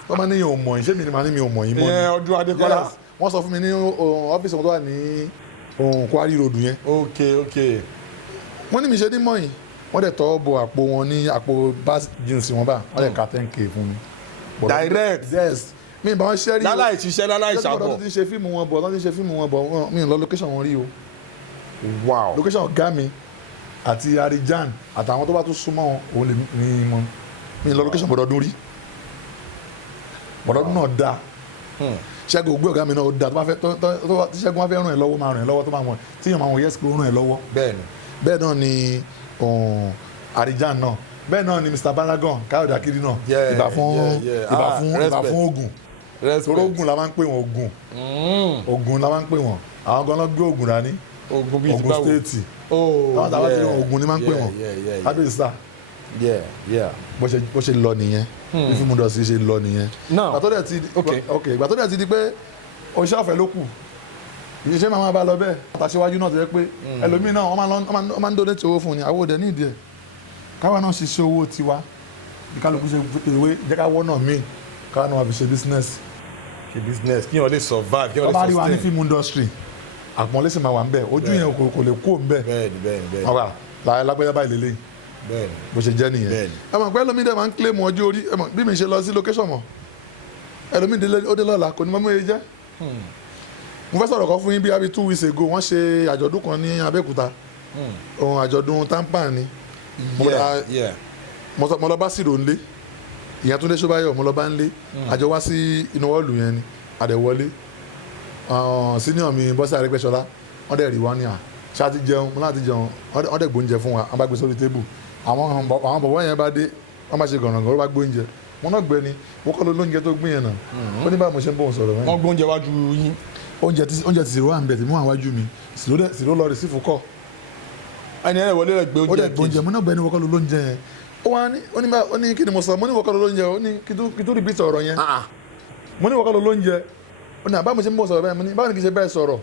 wọ́n máa ní yẹn ò mọ̀ yìí ṣé mi ni màá ní mi ò mọ̀ yìí mọ̀ ni. ọdún Adékọ́lá wọ́n sọ fún mi ní ọ́fíìsì wọn tó wà ní òun Kwari road yẹn. ok. wọ́n ní mi ṣe ní mọ́yìn wọ́n dẹ̀ tọ́ bọ àpò wọn ní àpò bas jeans wọn bá wọ́n dẹ̀ ka 10k fún mi. direct. yes mi ìbá wọn ṣẹ́rí. láláì ṣiṣẹ́ láláì ṣàbọ̀. lọ́dún tí ń ṣe fíìmù wọn bọ̀ mi ì lọ location wọn rí o. wow. location ọ̀gá mi àti Arijan àtàwọn tó bá tún súnmọ́ wọn òun lè ní wọn mi ì lọ location bọ̀dọ̀dún rí. bọ̀dọ̀dún náà dáa. Ṣẹ́gun ògbé ọ̀gá mi náà ó dáa tó bá fẹ́ tí Ṣẹ́gun wá fẹ́ ràn ẹ́ lọ́wọ́ máa ràn ẹ́ lọ́wọ́ tó máa wọ̀n tí yàn máa wọ̀n yẹ́sì kó ràn ẹ́ lọ́wọ́. bẹ́ẹ̀ náà ni Arijan náà bẹ́ẹ̀ náà ni Mr. Balagan Káyọ̀dé Akíndí náà ìbà fún Ògùn torí Ògùn la máa ń pè wọ́n Ògùn la máa ń pè wọ́n àwọn gan-an gbé Ògùn dání Ògùn stéètì àwọn tàbá ti rí Ògùn ni máa ń pè wọ́n kábíyèsí bó ṣe lọ nìyẹn bí fíìmù dọ̀sí ṣe lọ nìyẹn ìgbà tó dẹ̀ ti di pé oṣù àfẹ́ ló kù ìṣe máa bá lọ bẹ́ẹ̀ àtàṣíwájú náà tó yẹ pé ẹlòmíì náà wọ́n máa ń donate owó fún ni àwọn òde ní ìdí ẹ̀ káwa náà ṣiṣẹ́ owó tiwa ìkálukú ṣe ìwé jẹ́ ká wọ́n náà míì káwa náà wà fi ṣe business kí wọ́n lè survive kí wọ́n lè sustain. wọ́n bá rí wa ní film industry àpọ̀nlé sì máa wà ń bẹ̀ ojú yẹn kò lè kó ń bẹ̀ bẹ́ẹ̀ni ọ̀rà lágbẹ́yà báyìí lélẹ́yìn bó ṣe jẹ́ nìyẹn ẹ mọ̀ pé ẹlòmíì dẹ̀ máa ń claim ọjọ́ orí ẹ mọ̀ bí mi ṣe lọ sí location mọ̀ ẹlòmíì ó dé lọ́la kò ní mọ́ mọ́ jẹ́ mo fẹ́ sọ̀rọ̀ kan fún yín bí abi 2 weeks ago wọ́n ṣe àjọ̀dún kan ní Abẹ́òkúta àjọ̀dún tampan ni mo lọ bá Sìrò ńlé ìyẹn Túndé Ṣóbáyọ̀ mo lọ bá ńlé àjọ wá sí inú hall yẹn ni àdẹ̀wọlé senior mi Bọ́sẹ̀ Arẹ́gbẹ́ṣọlá wọ́n dẹ̀ rí wá ní à ṣáà ti jẹun mo láti jẹun wọ́n dẹ̀ gbóúnjẹ fún wa wọ́n bá gbé sórí tébù àwọn bọ̀bọ̀ yẹn bá dé wọ́n bá ṣe gànàgàn ó bá gbóúnjẹ wọn náà gbẹ ni wọ́n kọ́ ló lóúnjẹ tó gbìn yẹn náà ó ní báwo mo ṣe ń bọ̀ sọ̀rọ̀ wọ́n gbóúnjẹ wájú yín oúnjẹ ti Sìrò wà ń bẹ̀ tí mo wà wájú mi Sìrò lọ rí sí fúkọ́ ẹni ẹ̀ wọlé rẹ̀ gbé oúnjẹ mo náà gbẹ ni wọ́n kọ́ ló lóúnjẹ yẹn ó ní kí ni mo sọ mo ní wọ́n kọ́ ló lóúnjẹ ó ní kí tó rí bí sọ̀rọ̀ yẹn mo ní wọ́n kọ́ ló lóúnjẹ ó ní àbá mo ṣe ń bọ̀ sọ̀rọ̀ bẹ́ẹ̀ mo ní báwo ni kì í ṣe bẹ́ẹ̀ sọ̀rọ̀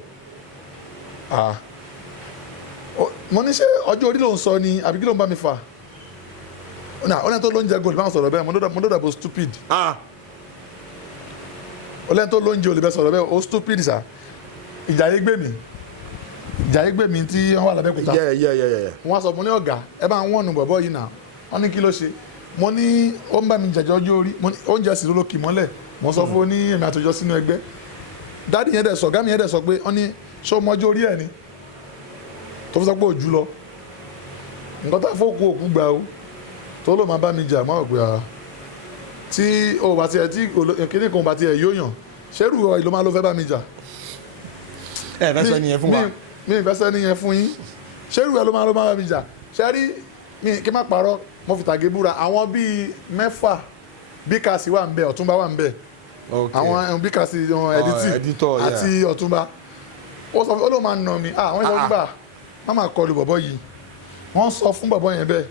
mo ní ṣé ọjọ́ orí ló ń sọ ni àbí kí ló ń bá mi fà ó ní tó lóúnjẹ gold báwọn sọ̀rọ̀ bẹ́ẹ̀ mo ní dàbò stupid ó lẹ́ni tó lóúnjẹ olè bẹ́ẹ̀ sọ̀rọ̀ bẹ́ẹ̀ ó stupid sà ìjàyè gbé mi tí wọ́n wà lábẹ́kúta wọ́n sọ mo ní ọ̀gá ẹ bá wọ́n nu bọ̀bọ̀ yìí náà wọ́n ní kí ló ṣe mo ní ó ń bá mi jẹ̀jẹ̀ ọjọ́ orí oúnjẹ sì ló kì mọ́lẹ̀ mo sọ fún ní èmi àtòjọ sínú ẹgbẹ́ dáàdì yẹn dẹ̀ sọ gámi yẹn dẹ̀ sọ pé wọ́n ní ṣó mọ́jọ́ orí ẹ̀ ni tó fi sọ pé òjú lọ nǹkan tá fóòkù òkú gbà ó tó ló máa bá mi jà mọ́ ọ̀gbẹ́ tí o bá tiẹ̀ tí kíní kan bá tiẹ̀ yóò yàn ṣerú ìlú máa ló fẹ́ bá mi jà. ẹ fẹ́ sọ nìyẹn fún wa. mi ì fẹ́ sọ nìyẹn fún yín ṣerú ìlú máa ló bá mi jà ṣẹ́rí mi kí n má parọ́ mo fi tàgé búra àwọn bíi mẹ́fà bíkàsì wà ń bẹ ọ̀túnba wà ń bẹ àwọn bíkàsì editor àti ọ̀túnba ó sọ ó ló máa nà mí wọ́n sọ nígbà má máa kọlu bọ̀bọ̀ yìí wọ́n sọ fún bọ̀bọ̀ yẹn bẹ́ẹ̀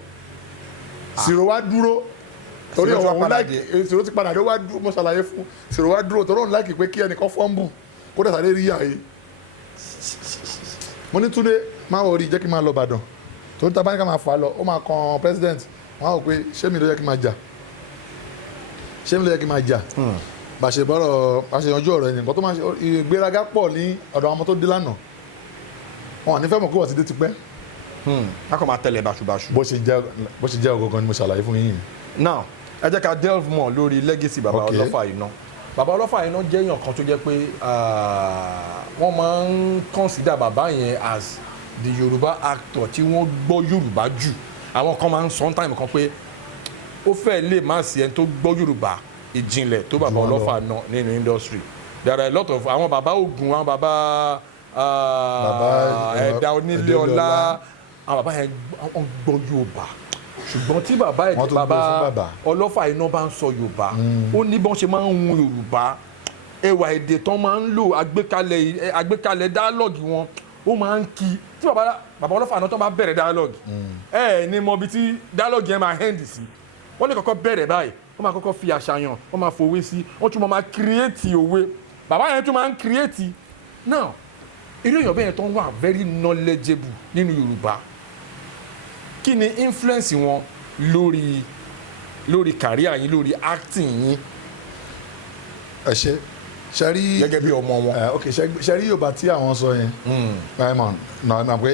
Sìrò wá dúró torí òun láìkì Sìrò ti padà dé wá dúró mo ṣàlàyé fún Sìrò wá dúró torí òun láìkì pé kí ẹnìkan fọ́ǹbù kó dẹ̀ sáré rí àyè mo ní Túndé máa wọ̀ rí jẹ́ kí n máa lọ Ìbàdàn torí tá a bá ní ká máa fà á lọ ó máa kan president wọn á wò pé ṣé mi ló yẹ kí n máa jà bàṣẹ bọ́rọ̀ bàṣẹ yanjú ọ̀rọ̀ ẹni nǹkan tó máa ṣe ìgbéraga pọ̀ ní ọ̀dọ̀ àwọn ọmọ tó dé lánàá wọn ò ní fẹ́ mọ̀ kó wọ́n ti dé tipẹ́. a kò máa tẹ̀lé báṣubàṣu. bó ṣe jẹ́ ọgọ́gán ni mo ṣàlàyé fún yín. now ẹ jẹ́ ká delve more lórí legacy baba Ọlọ́fà Iná baba Ọlọ́fà Iná jẹ́ èèyàn kan tó jẹ́ pé wọ́n máa ń consider baba yẹn as the Yorùbá actor tí wọ́n gbọ́ Yorùbá jù àwọn kan máa ń sọ time kan pé ó fẹ́ lè má sí ẹni tó gbọ́ Yorùbá ìjìnlẹ̀ tó baba Ọlọ́fà Iná nínú industry there are a lot of àwọn baba Ògùn àwọn baba Ẹ̀dá Onílé Ọlá àwọn baba yẹn wọ́n gbọ́ Yorùbá ṣùgbọ́n tí baba Ọlọ́fà Iná bá ń sọ Yorùbá ó ní bọ́n ṣe máa ń hun Yorùbá ẹwà èdè tán máa ń lò àgbékalẹ̀ dialogue wọn ó máa ń kí tí baba Ọlọ́fà Iná tó bá bẹ̀rẹ̀ dialogue ní mọ bí tí dialogue yẹn máa end sí wọ́n lè kọ́kọ́ bẹ̀rẹ̀ báyìí wọ́n máa kọ́kọ́ fi àṣàyàn wọ́n máa fòwe sí wọ́n tún máa create òwe bàbá yẹn tún máa ń create now irú èèyàn bẹ́ẹ̀ tó ń wà very knowledgeable nínú Yorùbá kí ni influence wọn lórí career yín lórí acting yín. ẹ ṣe ṣẹ́rí gẹ́gẹ́ bí ọmọ wọn. ok ṣẹ́rí Yorùbá tí àwọn sọ yẹn raymond náà ẹ mọ̀ pé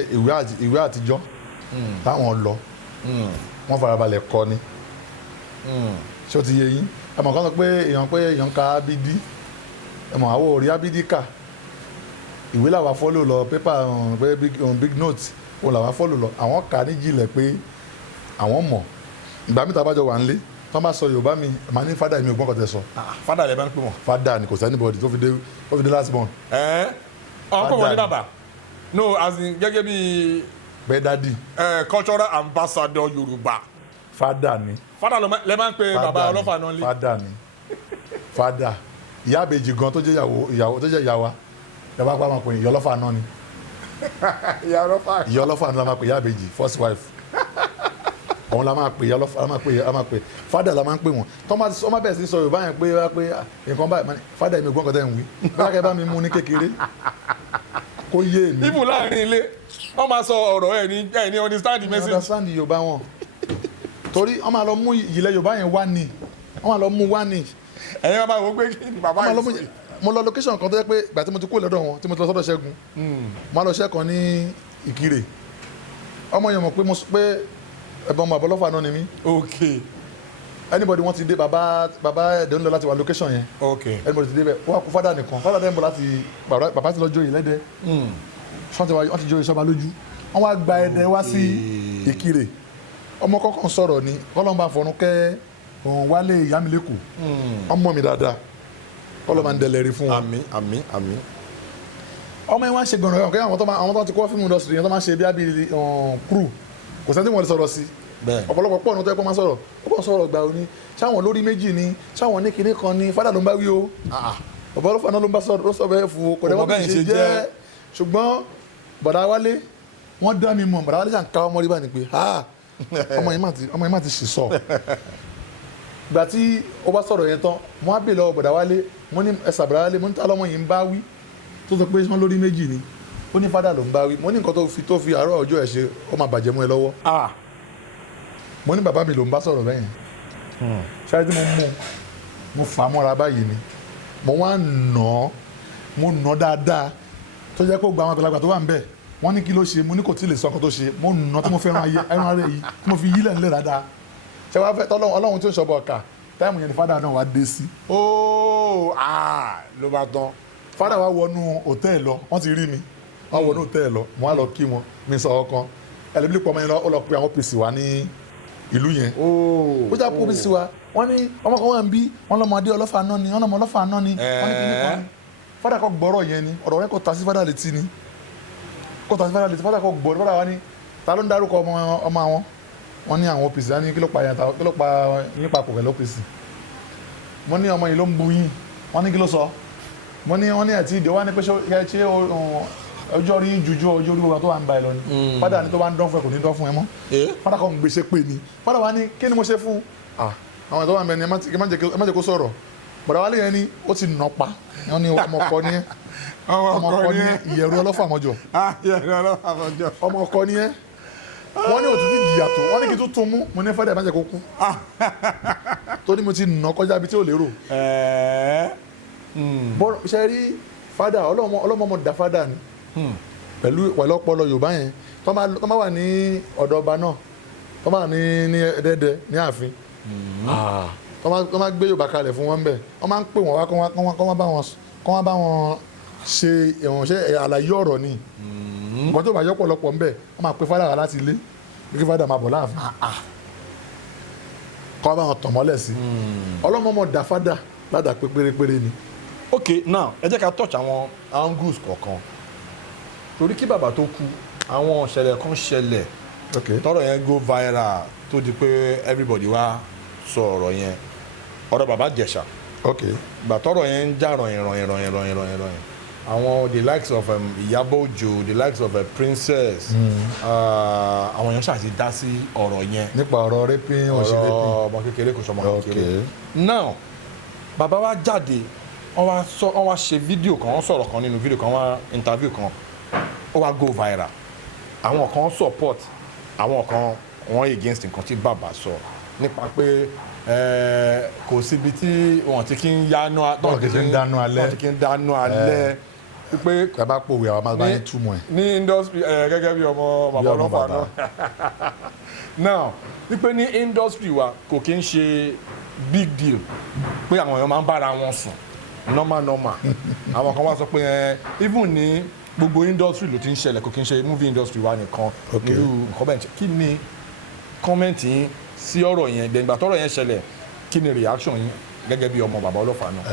ìwé àtijọ́ táwọn lọ wọ́n farabalẹ̀ kọ ni ṣé o ti yé yín ẹ mọ̀ kán sọ pé èèyàn ka abidi ẹ mọ̀ àwọn òrí abidi kà ìwé làwa fọ́lò lọ pépà pé big note òun làwa fọ́lò lọ àwọn kà ní jìnlẹ̀ pé àwọn mọ̀ ìgbà mi tàbájọ wà ń lé tọ́ bá sọ Yorùbá mi màá ní fada mi ò gbọ́n kọ́ tẹ sọ. fada lè bá ń pè wọ́n. fada ni kò sẹ́ni bọ́ọ̀dì tó fi dé last born. ọkọ wọn ní bàbá no as in gẹ́gẹ́ bí. bẹ́ẹ̀ dadi. cultural ambassador Yorùbá. fada ni. fada lè máa ń pe bàbá Ọlọ́fà náà lé. fada ni fada ìyá àbèjì gan tó jẹ́ ìyàwó tó jẹ́ ìyàwá ìjọba pa máa pè ìyá Ọlọ́fà náà ni. ìyá Ọlọ́fà náà la máa pè ìyá àbèjì first wife òun la máa pè ìyá Ọlọ́fà la máa pè fada la máa ń pè wọn tọ́ ma bẹ̀rẹ̀ sí sọ Yorùbá yẹn pé nǹkan báyìí fada èmi ògbọ́n kọ́tẹ́ ń wí báyà kẹ́ bá mi mú ní kékeré kó yé mi. ibù láàrin ilé wọ́n máa sọ ọ̀rọ̀ ẹ̀ ní understand the message. understand Yorùbá wọn torí wọ́n máa lọ mú ìjìnlẹ̀ Yorùbá yẹn wá ní wọ́n máa lọ mú wá ní. ẹ̀yin máa wò pé kí ni bàbá yìí sọ. mo lọ location kan tó yẹ pé ìgbà tí mo ti kó lọ́dọ̀ wọn tí mo ti lọ sọ́dọ̀ Ṣẹ́gun mo lọ ṣẹ́kan ní Ìkirè ọmọ yẹn mọ̀ pé ẹ̀bọ̀n ọmọ Ọlọ́fà náà ni mí. ok anybody wọ́n ti dé bàbá ẹ̀dẹ̀ ń lọ láti wà location yẹn. ok anybody ti dé bẹ́ẹ̀ wọ́n á kó fada nìkan fada dẹ́n bọ̀ láti bàbá ti lọ joyè lẹ́dẹ̀ wọ́n ti joyè sọ́ba lójú wọ́n wá gba ẹ̀dẹ̀ wá sí Ìkirè ọmọ kọ́kọ́ sọ̀rọ̀ ni kọ́lọ́mbà fọ̀run kẹ́ wálé ìyámilékù ọmọ mi dáadáa kọ́lọ́mbà ń dẹlẹ́rìí fún wọn. àmín. ọmọ yẹn wá ń ṣe gbọ̀nràn ọ̀kẹ́ àwọn tó ti kọ́ fíìmù industry yẹn tó máa ń ṣe bí crew kò sẹ́ni tí wọ́n lè sọ̀rọ̀ sí ọ̀pọ̀lọpọ̀ pọ̀ ní tó yẹ kó máa sọ̀rọ̀ ó kàn sọ̀rọ̀ gbà ó ní sáwọn lórí méjì ni sáwọn ní kinní kan ni fádà ló ń bá wí o bàbá Ọlọ́fà náà ló ń bá sọ̀rọ̀ ló sọ bẹ́ẹ̀ fún o kò dẹ́wọ́n bí ṣe jẹ́ ṣùgbọ́n bọ̀dá wálé wọ́n dá mi mọ̀ bọ̀dá wálé ṣàn ká ọmọ rí bá ní pé ọmọ yẹn má ti ṣì sọ gbà tí ó bá sọ̀rọ̀ yẹn tán mo á bè lọ bọ̀dá wálé mo ní ẹsà bọ̀dá wálé mo ní ta lọ́mọ yìí ń bá wí tó sọ pé wọ́n lórí méjì ni ó ní fádà ló ń bá wí mo ní nǹkan tó fi àárọ̀ ọjọ́ ẹ̀ ṣe ó máa bàjẹ́ mọ́ ẹ lọ́wọ́ mo ní bàbá mi ló ń bá sọ̀rọ̀ bẹ́yẹn ṣáà tí mo fà á mọ́ra báyìí ni mo wá mo nà dáadáa tó jẹ́ kó gba àwọn àgbàlagbà tó wà ń bẹ̀ wọ́n ní kí ló ṣe mo ní kò tí ì lè sọ ọkọ̀ tó ṣe mo nà tí mo fẹ́ràn ẹran ara yìí tí mo fi yílẹ̀ nílẹ̀ dáadáa ṣé wàá fẹ́ Ọlọ́run tí ó ṣọ̀bọ̀ ọ̀kà táìmù yẹn ni fádà náà wá dé sí. ló bá tán. fádà wá wọnú hòtẹ́ẹ̀lì lọ wọ́n ti rí mi wọ́n wọnú hòtẹ́ẹ̀lì lọ mo wá lọ kí wọn mi sọ ọkàn ẹlẹ́bílẹ̀ pọ̀ mọ́ yẹn ó lọ pe àwọn pèsè wa ní ìlú yẹn ó jà pọ̀ pèsè wa wọ́n ní ọmọ kan wà ń bí wọ́n lọ́mọ Adé Ọlọ́fà náà ni wọ́n lọ́mọ Ọlọ́fà náà ni wọ́n ní kíní kan fádà kọ́ gbọ́rọ̀ yẹn ni ọ̀rọ̀ yẹn kò ta sí fádà létí ni fádà kọ́ gbọ́rọ̀ fádà wa ni ta ló ń dárúkọ ọmọ àwọn wọ́n ní àwọn OPC wọ́n ní kí ló pa yín papọ̀ pẹ̀lú OPC wọ́n ní ọmọ yìí ló ń bu yín wọ́n ní kí ló sọ wọ́n ní ẹ̀tí ìdè wọ́n ní pé ṣé ọjọ́ rí jùjú ọjọ́ orí wa tó wà ń ba ẹ lọ ni fádà ni tó bá ń dán fún ẹ kò ní dán fún ẹ mọ́ fádà kan ń gbèsè pé ni fádà wa ní kí ni mo ṣe fún àwọn ìtọ́wà mẹ́ni ẹ má jẹ́ kó sọ̀rọ̀ bọ̀dà wálé yẹn ni ó ti nà pa wọ́n ní ọmọkọ ní ìyẹ̀rù Ọlọ́fà mọ́jọ ọmọkọ ní ẹ wọ́n ní òtútù jìyà tó wọ́n ní kí tó tún mú mo ní fádà ẹ má jẹ́ kó kú tó ní mo ti nà kọjá ibi tí ò lérò ṣe rí fádà ọlọ́mọ dá fádà ni pẹ̀lú ọpọlọ Yorùbá yẹn tó máa wà ní ọ̀dọ̀ ọba náà tó máa ní Ẹdẹ ní ààfin tó máa gbé Yorùbá kalẹ̀ fún wọn bẹ́ẹ̀ wọ́n máa ń pè wọ́n wá kọ́ wọ́n bá wọn ṣe ìrànṣẹ́ àlàyé ọ̀rọ̀ ni nǹkan tó bá yọ pọ̀lọpọ̀ ńbẹ̀ wọ́n máa pe fádà wá láti ilé bí kí fádà máa bọ̀ láàfin kọ́ bá wọn tàn mọ́lẹ̀ sí ọlọ́mọ dá fádà ládàá pé pérépéré ni. ok now ẹ jẹ́ ká touch àwọn angles kọ̀ọ̀kan torí kí bàbá tó kú àwọn ìṣẹ̀lẹ̀ kan ṣẹlẹ̀ tọ́rọ̀ yẹn go viral tó di pé everybody wá sọ ọ̀rọ̀ yẹn ọ̀rọ̀ bàbá Ìjẹ̀ṣà gbà tọ́rọ̀ yẹn ń jà ròyìn àwọn the likes of Ìyábọ̀ Òjó the likes of Princess àwọn èèyàn ṣàti dá sí ọ̀rọ̀ yẹn nípa ọ̀rọ̀ rẹ́pìn òṣèré ọmọ kékeré kò sọmọ kékeré now bàbá wa jáde wọ́n wá ṣe fídíò kan wọ́n sọ̀rọ̀ kan nínú fídíò kan wọ́n interview kan ó wá go viral àwọn kan support àwọn kan wọ́n against nǹkan tí bàbá sọ nípa pé kò síbi tí wọ́n ti kí ń yánú wọ́n ti kí ń dáná alẹ́ wọ́n ti kí ń dáná alẹ́ pé tàbá pòwe àwọn máa bá yín túmọ̀ ẹ̀. ní industry gẹ́gẹ́ bí ọmọ bàbá ọlọ́fà náà now wípé ní industry wa kò kí ń ṣe big deal pé àwọn èèyàn máa ń bára wọn sùn normal àwọn kan wá sọ pé even ní gbogbo industry ló ti ń ṣẹlẹ̀ kò kí ń ṣe movie industry wa nìkan nílùú nǹkan bẹ́ẹ̀ kí ni comment yín sí ọ̀rọ̀ yẹn dẹ̀gbà tọ́rọ̀ yẹn ṣẹlẹ̀ kí ni reaction yín gẹ́gẹ́ bí ọmọ bàbá ọlọ́fà náà.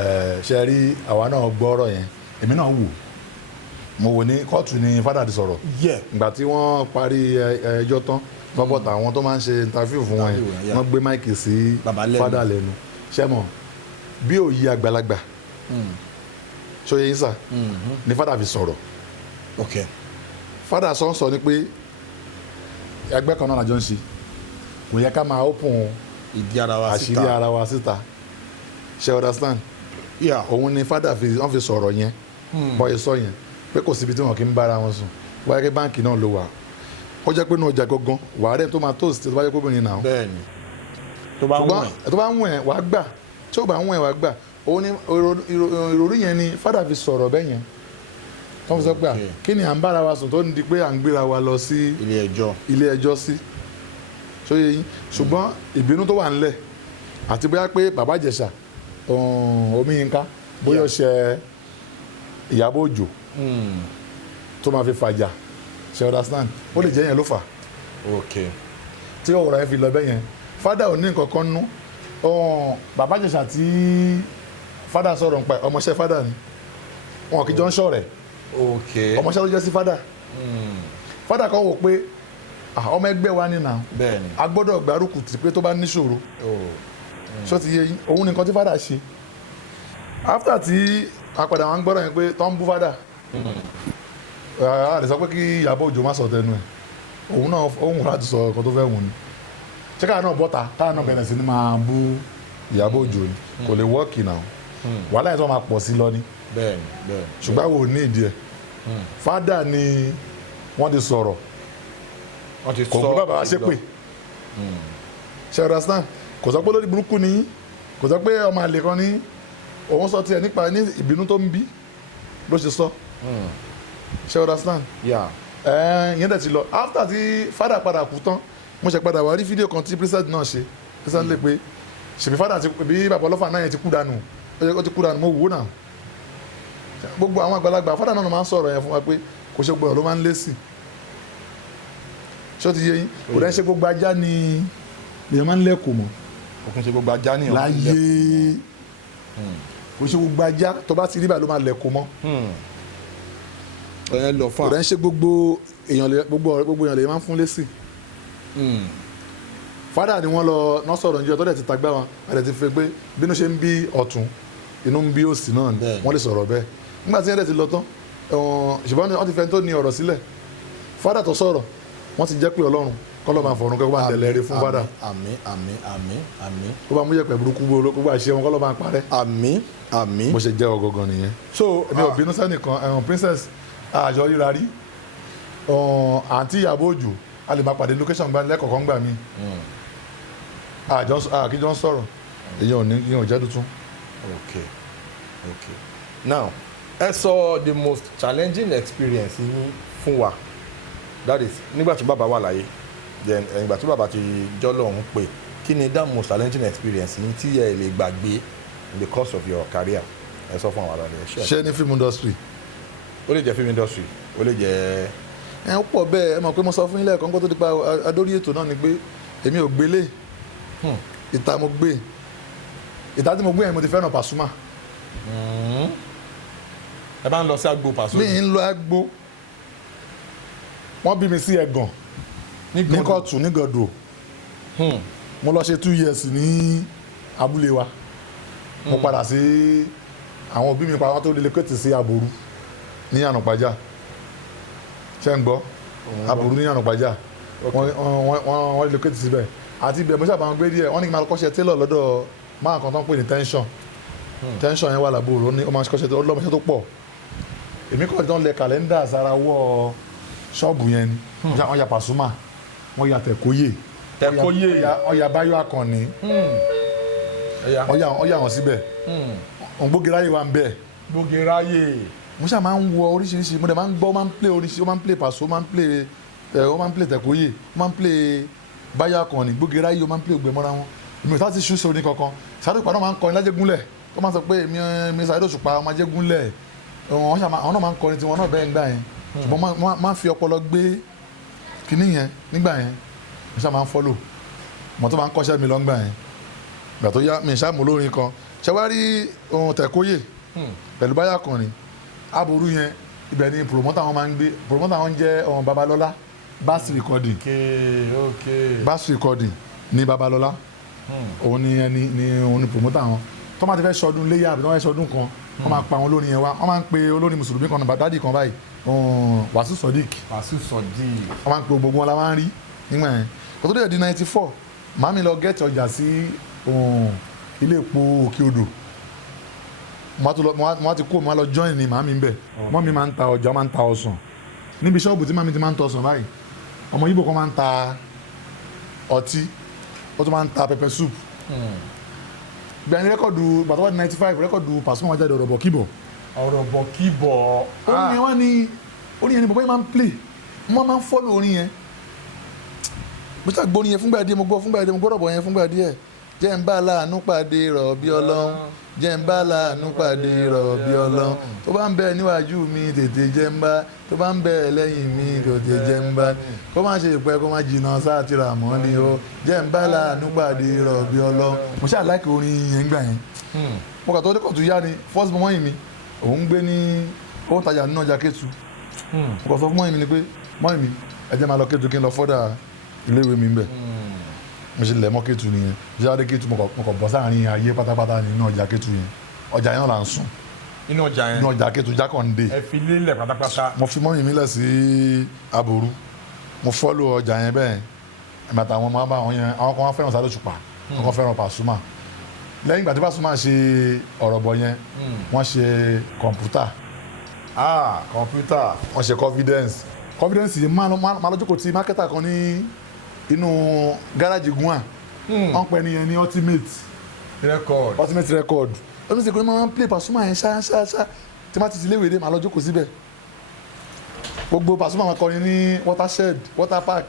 ṣe rí àwa náà gbọ́ ọ̀rọ̀ yẹn èmi náà wò mo wò ní kóòtù ni fádà ti sọ̀rọ̀ ìgbà tí wọ́n parí ẹjọ́ tán lọ́bọ̀tà àwọn tó máa ń ṣe interview fún wọn yẹn wọ́n gbé máìkì sí fádà lẹ́nu ṣẹ́mọ̀ bí òye àgbàlagbà ṣóyè yín sà ni fádà fi sọ̀rọ̀ fádà sọ ni pé ẹgbẹ́ kan náà làjọ ń ṣe kò yẹ ká máa open àṣírí ara wa síta ṣe understand òun ni fádà wọ́n fi sọ̀rọ̀ yẹn bọ́yì sọ yẹn pé kò síbi tí wọn kì í bára wọn sùn wáyé pé báǹkì náà ló wà ó jẹ́ pé ní ọjà gangan wàá rẹ̀ tó máa toast tó bá jẹ́ kóbìnrin náà. bẹ́ẹ̀ni tó bá ń wọ̀n ẹ̀ wàá gbà tí ó bá ń wọ̀n ẹ̀ wàá gbà òun ni ìròrí yẹn ni fádà fi sọ̀rọ̀ bẹ́ẹ̀ yẹn wọ́n fi sọ pé kí ni à ń bára wa sùn tó ń di pé à ń gbéra wa lọ sí ilé ẹjọ́ sí ṣóyè yín ṣùgbọ́n ìbínú tó wà ńlẹ̀ àti bóyá pé bàbá Ìjẹ̀ṣà Omiyinka bóyá ó ṣe Ìyábọ̀ Òjó tó máa fi fàjà ṣe understand ó lè jẹ́ yẹn ló fà tí ọ̀rọ̀ yẹn fi lọ bẹ́ẹ̀ yẹn fádà ò ní nǹkan kan nú bàbá Ìjẹ̀ṣà tí fádà sọ̀rọ̀ nípa ọmọọṣẹ́ fádà ni wọn kì í jọ ń ṣọ̀rẹ́ ọmọọṣẹ́ ló jẹ́ sí fádà fádà kan wò pé ọmọ ẹgbẹ́ wa ní náà a gbọ́dọ̀ gbárùkù tì pé tó bá níṣòro ṣó ti yé yín òun nìkan tí fádà ṣe after tí apàdà wọn gbọ́dọ̀ yẹn pé tó ń bú fádà a lè sọ pé kí Ìyábọ̀ Òjó má sọ tẹnu ẹ̀ òun náà òun láti sọ ọkọ tó fẹ́ wù ní ṣé káà náà bọ́ta káà náà bẹ̀rẹ̀ sí ni máa bú Ìyábọ̀ Òjó ni kò lè wọ́ọ̀kì náà wàhálà yẹn tó máa pọ̀ sí lọ ní ṣùgbọ́n àwọn ò ní ìdí ẹ̀ fádà ni wọ́n ti sọ̀rọ̀ kò gbé bàbá wa ṣépè ṣe understand kò sọ pé lórí burúkú ni kò sọ pé ọmọ àlè kan ní òun sọ tiẹ̀ nípa ní ìbínú tó ń bí ló ṣe sọ ṣe understand ìyẹn dẹ̀ ti lọ after tí fádà padà kú tán mo ṣe padà wá rí fídíò kan tí president náà ṣe president lè pé ṣèbí fádà ti bí bàbá ọlọ́fà náà yẹn ti kú dànù ó ti kú dànù mo wò náà gbogbo àwọn àgbàlagbà fádà náà máa ń sọ̀rọ̀ yẹn fún wa pé kò ṣe gbọ́dọ̀ ló máa ń lé sí ṣó ti yé yín kò dẹ́ ṣe gbogbo ajá ni lèèyàn máa ń lẹ́kọ̀ọ́ mọ́ kò ṣe gbogbo ajá ni láyé kò ṣe gbogbo ajá tó bá ti rí báyìí ló máa lẹ́kọ̀ọ́ mọ́ kò dẹ́ ṣe gbogbo èèyàn lèèyàn máa ń fún lésì fádà ni wọ́n lọ náà sọ̀rọ̀ níjọ́ tó dẹ̀ ti tagbá wọn àdẹ̀ ti fẹ́ pé bínú ṣe ń bí ọ̀tún inú ń bí òsì náà ni wọ́n lè sọ̀rọ̀ bẹ́ẹ̀ nígbà tí ẹ̀rẹ̀ ti lọ tán ṣùgbọ́n wọ́n ti fẹ́ tó ní ọ̀rọ̀ sílẹ̀ fádà tó sọ̀rọ̀ wọ́n ti jẹ́ pé Ọlọ́run kọ́lọ́ máa fọ̀run kẹ́kọ́ máa tẹ̀lé rí fún fádà àmín kó bá mú yẹ̀pẹ̀ burúkú gbogbo àṣẹ wọn kọ́lọ́ máa parẹ́ àmín bó ṣe jẹ́ ọgọ́gàn nìyẹn so èmi ò bínú sẹ́nìkan princess àjọ ríra rí àǹtí Ìyábọ̀ Òjó a lè máa pàdé location gbá lẹ́kọ̀ọ́kan gbà mí àkíjọ ń sọ̀rọ̀ èyàn ò jẹ́ tuntun. okay now ẹ sọ the most challenging experience yín fún wa that is nígbà tí bàbá wà láyé then ìgbà tí bàbá ti jọ́lọ̀ ọ̀hún pé kí ni that most challenging experience yín tí ẹ lè gbàgbé in the course of your career ẹ sọ fún àwọn àlàyé ṣé ní film industry. ó lè jẹ́ film industry ó lè jẹ́. ẹ ń pọ̀ bẹ́ẹ̀ ẹ mọ̀ pé mo sọ fún yín lẹ́ẹ̀kan kó tó di pa adórí ètò náà ni pé èmi ò gbélé ìta mo gbé ìta tí mo gbé yẹn mo ti fẹ́ràn Pasuma. ẹ bá ń lọ sí agbo Pasuma. mi ń lọ agbo wọ́n bí mi sí Ẹ̀gàn ní kóòtù ní gọ̀dọ̀ mo lọ ṣe 2 years ní abúlé wa mo padà sí àwọn òbí mi pa àwọn tó relocate sí Àbòrú ní Ànàpájà ṣe ń gbọ́ Àbòrú ní Ànàpájà wọ́n relocate síbẹ̀ àti ibẹ̀ mo ṣàbà wọn gbé díẹ̀ wọ́n ní kí n máa kọ́ṣẹ́ tailor lọ́dọ̀ máa kan tó ń pè ní tension yẹn wà lábòrò ní ọmọ kọ́ṣẹ́ ọlọ́mọṣẹ́ tó pọ̀ èmi kọ́ ìtàn lẹ kàlẹ́ndà sára wọ́ ṣọ́ọ̀bù yẹn ni wọ́n ya Pasuma wọ́n ya Tẹ̀kóyè Tẹ̀kóyè. Ọya Báyọ̀ Akànnì ọya wọn síbẹ̀ Ògbógeráyè wà ń bẹ̀. Gbógeráyè. Mo ṣáà máa ń wọ oríṣiríṣi mo dẹ̀ máa ń gbọ́ ó máa ń play oríṣiríṣi ó máa ń play Paso ó máa ń play Tẹ̀kóyè ó máa ń play Báyọ̀ Akànnì Gbógeráyè ó máa ń play ògbẹ́mọ́ra wọn èmi ò tá ti ṣú sórí kankan Saheed Òṣùpá náà máa ń kọrin lájẹgúnlẹ̀ ó máa ń sọ pé mi Saheed Òṣùpá ọmọ Ajégúnlẹ̀ àwọn náà máa ń kọrin tiwọn náà bẹ́ẹ̀ ń gbà yẹn ṣùgbọ́n máa ń fi ọpọlọ gbé kinní yẹn nígbà yẹn mi ṣáà máa ń fọ́lò mo tó máa ń kọ́ṣẹ́ mi lọ́ngbà yẹn ìgbà tó yá mi ṣáà mú lórin kan ṣe wá rí ohun Tẹ̀kóyè pẹ̀lú Báyọ̀ Akànnì Aburú yẹn ibẹ̀ ni promoter wọn máa ń gbé promoter wọn jẹ́ ọ̀hún Babalọ́lá bass recording bass recording ní Babalọ́lá òun ni promoter wọn tó máa ti fẹ́ ṣọdún léyà àbí tó máa fẹ́ ṣọdún kan wọ́n máa pa àwọn olórin yẹn wá wọ́n máa ń pe olórin mùsùlùmí kan dádì kan báyìí Wàsíù Sodiq wọ́n máa ń pe gbogbo wọn la máa ń rí nígbà yẹn kó tó dé di 94 màmí lọ gẹ́ẹ̀tì ọjà sí ilé epo Òkè Odò mo ti kó mo lọ join ni màmí ń bẹ̀ mọ́mí máa ń ta ọjà máa ń ta ọsàn níbi ṣọ́ọ̀bù tí màmí ti máa ń ta ọsàn báyìí ọmọ Ìgbò kan máa ń ta ọtí ó tún máa ń ta pepper soup gbẹ̀yìn rẹ́kọ̀dù gbàtọ́wọ́ di 95 rẹ́kọ̀dù Pasuma wájáde ọ̀rọ̀bọ̀ kíbọ̀ orin yẹn ni bàbá yẹn máa ń play mo máa ń follow orin yẹn mo ṣáà gbọ́ orin yẹn fúngbà díẹ̀ mo gbọ́ rọ̀bọ̀ yẹn fúngbà díẹ̀ jẹ́ ń bá láàánú pàdé rọ̀bí Ọlọ́run jẹ́ ń bá láàánú pàdé rọ̀bí Ọlọ́run tó bá ń bẹ níwájú mi tètè jẹ́ ń bá tó bá ń bẹ lẹ́yìn mi tètè jẹ́ ń bá kó má ṣe ìpẹ́ kó má jìnnà sáàtìrà mọ́ ni ó jẹ́ ń bá láàánú pàdé rọ̀bí Ọlọ́run mo ṣáà láìkè orin yẹn gbà yẹn mo kà tó dé kọ̀tù yá ni first born mọ́yìn mi òun gbé ní owó tajà nínú ọjà Kétu mo kàn sọ fún mọ́yìn mi ni pé mọ́yìn mi ẹ jẹ́ máa lọ Kétu kí n lọ fọ́dà iléèwé mi ń bẹ̀ mo ṣe lẹ̀ mọ́ Kétu nìyẹn jáde Kétu mo kàn bọ́ sáàrin ayé pátápátá nínú ọjà Kétu yẹn ọjà yẹn là ń sùn inú ọjà Kétu Jákàndé ẹ fi lélẹ̀ pátápátá mo fi mọ́yìn mi lẹ̀ sí Aburú mo fọ́lù ọjà yẹn bẹ́ẹ̀ ẹ̀mí àtàwọn ọmọ bá wọn yẹn àwọn kan wá fẹ́ràn Saheed Òṣùpá àwọn kan fẹ́ràn Pasuma lẹ́yìn ìgbà tí Pasuma ṣe ọ̀rọ̀bọ̀ yẹn wọ́n ṣe kọ̀ǹpútà wọ́n ṣe confidence yìí máa lọ jókòó ti mákẹ́tà kan ní inú gáràjì Gúnà wọ́n pẹ́ nìyẹn ní ultimate record ó ní sèkúrú máa ń play Pasuma yẹn ṣáṣáṣá tí má ti ti léwèé dé máa lọ jókòó síbẹ̀ gbogbo Pasuma máa kọrin ní water park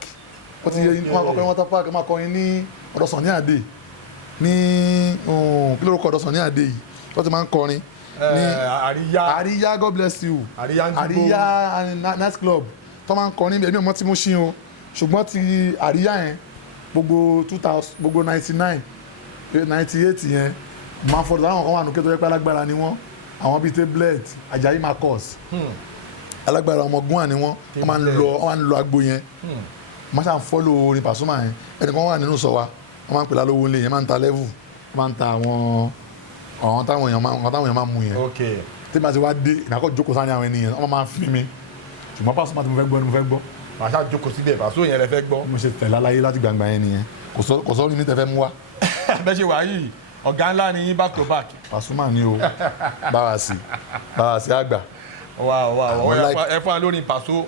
wọ́n ti yẹ máa kọrin water park máa kọrin ní ọ̀dọ̀ Sunny Adé ní kí lórúkọ ọ̀dọ̀ Sunny Adé yìí wọ́n ti máa ń kọrin ní àríyá God bless you àríyá night club tó máa ń kọrin ẹ̀mí ọmọ tí mo ṣí o ṣùgbọ́n ti àríyá yẹn gbogbo 2000 gbogbo 99 98 yẹn máa fọdọ̀ láwọn kan wà nù kẹ́tọ́ yẹ pé alágbára ni wọ́n àwọn bíi tablet Ajayi Marcus alágbára ọmọ Gúnà ni wọ́n máa ń lo agbo yẹn máa ṣàn fọ́lò orin Pasuma yẹn ẹnìkan wà nínú sọ wa wọ́n máa ń pè lálówó ńlẹ̀ yẹn máa ń ta level wọ́n máa ń ta àwọn táwọn èèyàn máa ń mu yẹn tí màá ti wá dé ìnákọ̀ jókòó sáà ní àwọn ènìyàn wọ́n máa ń fi mi ṣùgbọ́n Pasuma tí mo fẹ́ gbọ́ màá ṣáà jókòó síbẹ̀ Paso yẹn rẹ fẹ́ gbọ́. mo ṣe tẹ̀lé aláyé láti gbangba yẹn nìyẹn kò sọ́ọ́ ní tẹ́fẹ́ mú wa. bẹ́ẹ̀ ṣe wà yìí ọ̀gá ńlá ni yín back to back. Pasuma ni o báwa sí àgbà. ẹ fún wa lórí Paso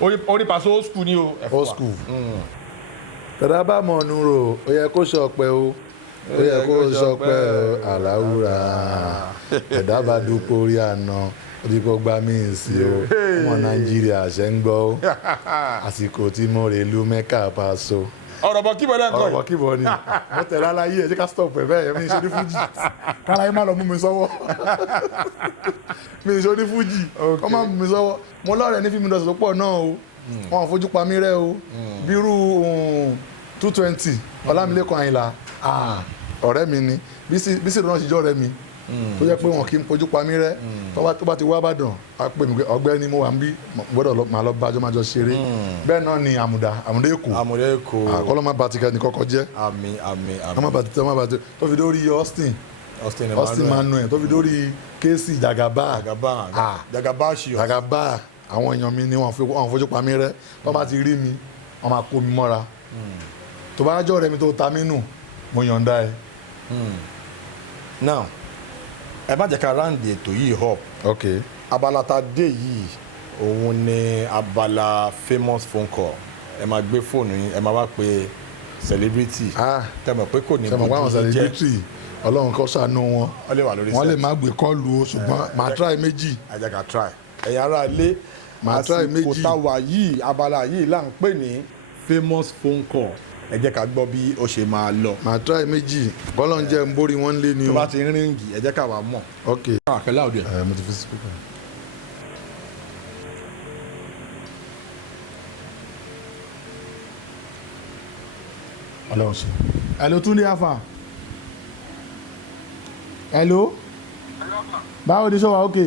orí Paso old school ni o. old school. tẹ̀dá bá mọ̀ ọ́nù rò ó yẹ kó ṣọpẹ́ o ó yẹ kó ṣọpẹ́ o àláwùrà tẹ̀dá bá dúpọ̀ orí àná orí kò gbá mí sí o ọmọ Nàìjíríà ṣe ń gbọ́ o àsìkò tí mo rè lu Mẹ́kà Paso. ọ̀rọ̀bọ̀ kíbọ̀ náà kọ́ yìí. ọ̀rọ̀bọ̀ kíbọ̀ ni wọ́n tẹ̀lé aláyé ẹ̀ jẹ́ ká stop ẹ̀ bẹ́ẹ̀ mi ṣe ní fújì káláyé má lọ mú mi sọ́wọ́ mi ṣe ní fújì kọ́ má mú mi sọ́wọ́ mo lọ́ọ̀rẹ́ ní fíìmù ìdọ̀sọ̀ tó pọ̀ náà o wọn ò fojú pa mí rẹ́ o bírú 220 Ọlámilékan Àyìnlá ọ̀rẹ́ mi ni bí sì náà ṣe jọ́ ọ̀rẹ́ mi tó jẹ́ pé wọn kì í fojú pa mí rẹ́ tó bá ti wá Ìbàdàn á pè mí pé ọ̀gbẹ́ni mo wà ń bí gbọ́dọ̀ máa lọ bá máa jọ ṣeré bẹ́ẹ̀ náà ni àmùdá Èkó àkọlọ́ má ba ti kẹ́ni kọ́kọ́ jẹ́ ọmọ bàtí tó fi dórí Austin Manuel tó fi dórí Kẹ́sì Jagaba àwọn èèyàn mi ni wọn fojú pa mí rẹ́ tó bá ti rí mi wọn máa kó mi mọ́ra tó bá jọ́ ọ̀rẹ́ mi tó ta mí nù mo yọ̀ǹda ẹ̀. now ẹ má jẹ́ ká ráǹdì ètò yìí up. ok. abala ta dé yìí òun ni abala famous phone call ẹ máa gbé fóònù yín ẹ máa wá pé celebrity tẹmọ̀ pé kò ní bójú jẹ́ celebrity ọlọ́run kó ṣàánú wọn wọ́n lè má gbé kọ́ọ̀lù o ṣùgbọ́n màá try méjì. ẹ jẹ́ ká try ẹ̀yin ará ilé àsìkò táwa yìí abala yìí là ń pè ní famous phone call ẹ jẹ́ ká gbọ́ bí ó ṣe máa lọ. màá try méjì bọ́lọ̀ ń jẹ́ ń borí wọn lé ni o. tó bá ti ń ríǹgì ẹ jẹ́ ká wá mọ̀. ok àkẹ́lẹ́ òde. mo ti fi sí pípẹ́. ọlọ́run ṣe. hello Túndé afa. hello. báwo ni sọ́wọ́ ok.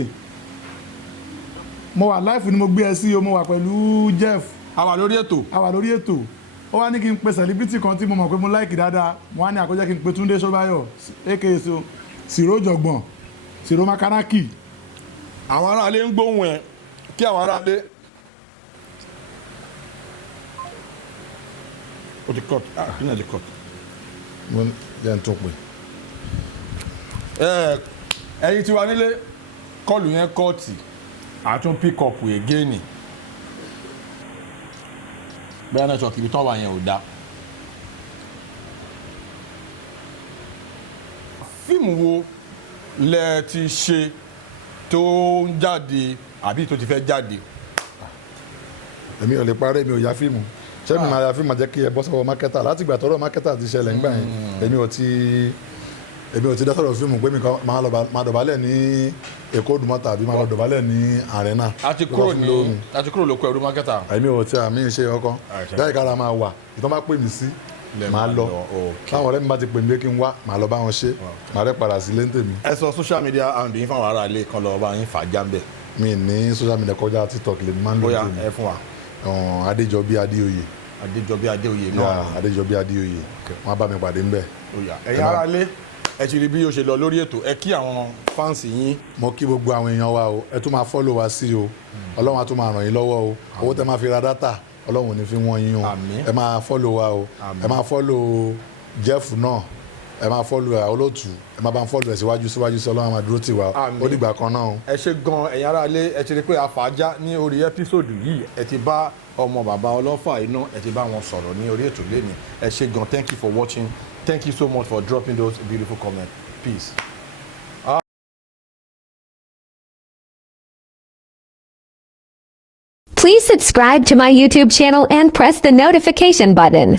mo wà láìfù ni mo gbé ẹ sí o mo wà pẹ̀lú Jeff. a wà lórí ètò. a wà lórí ètò. ó wá ní kí n pe celebrity kan tí mo mọ̀ pé mo láìkì dáadáa mo wá ní àkójẹ́ kí n pe Túndé Ṣọ́báyọ̀ aka Sìró Jọ̀gbọ̀n Sìró Makanaki. àwọn aráalé ń gbóhùn ẹ kí àwọn aráalé. o ti cut kí ni ẹ ti cut. mo jẹ́ n tún pè. ẹ̀yin tí wà nílé kọlù yẹn kọ́ọ̀tì àtún pick up again bẹ́ẹ̀ náà sọ̀kì ibi tán wà yẹn ò dáa. fíìmù wo lẹ ti ṣe tó ń jáde àbí tó ti fẹ́ jáde. èmi ò lè parẹ́ mi ò ya fíìmù ṣé mi máa ya fíìmù jẹ́ kí ẹ bọ́ sọ́wọ́ mákẹ́tà láti ìgbà tọ́rọ̀ mákẹ́tà ti ṣẹlẹ̀ ńgbà yẹn èmi ò ti dá sọ̀rọ̀ fíìmù pé mi kan máa dọ̀bálẹ̀ ní Èkó Òdùmọ̀tà àbí máa lọ dọ̀bálẹ̀ ní Arena. a ti kúrò lóko ẹrú mákẹ́tà. èmi ò tí a mi ń ṣe ọkọ bẹ́ẹ̀ kára máa wà ìtọ́ bá pè mí sí máa lọ táwọn ọ̀rẹ́ mi bá ti pè mí pé kí n wá máa lọ bá wọn ṣe máa rẹ́ padà sí léńtè mi. ẹ sọ social media and yín fáwọn ará ilé kan lọ bá yín fà jáǹbẹ. mi ní social media kọjá TikTok lè máa ń lò tèmi. bóyá ẹ fún wa. Adéjọbí Adéoyè. Adéjọbí Adéoyè náà. Adéjọbí Adéoyè wọn bá mi pàdé ńbẹ̀. ẹ̀yin ará ilé ẹ ti rí bí ó ṣe lọ lórí ètò ẹ kí àwọn fáǹsì yín. mo kí gbogbo àwọn èèyàn wa o ẹ tún máa fọ́lọ̀ wa sí o Ọlọ́run á tún máa ràn yín lọ́wọ́ o owó tẹ máa fi ra dátà Ọlọ́run ò ní fi wọ́n yín o ẹ máa fọ́lọ̀ wa o ẹ máa fọ́lọ̀ Jeff náà ẹ máa fọ́lọ̀ olóòtú ẹ máa bá ń fọ́lọ̀ ẹ̀ síwájú sí Ọlọ́run á máa dúró tì wá ó dìgbà kan náà. ẹ ṣe gan ẹ̀yin ará ilé ẹ ti rí pé àfàájá ní orí ẹ́písòdù yìí ẹ ti bá ọmọ bàbá Ọlọ́fà iná ẹ ti bá wọn sọ̀rọ̀ ní orí ètò lẹ́nu ẹ ṣe gan thank you for watching thank you so much for dropping those beautiful comments. Peace. Please subscribe to my YouTube channel and press the notification button.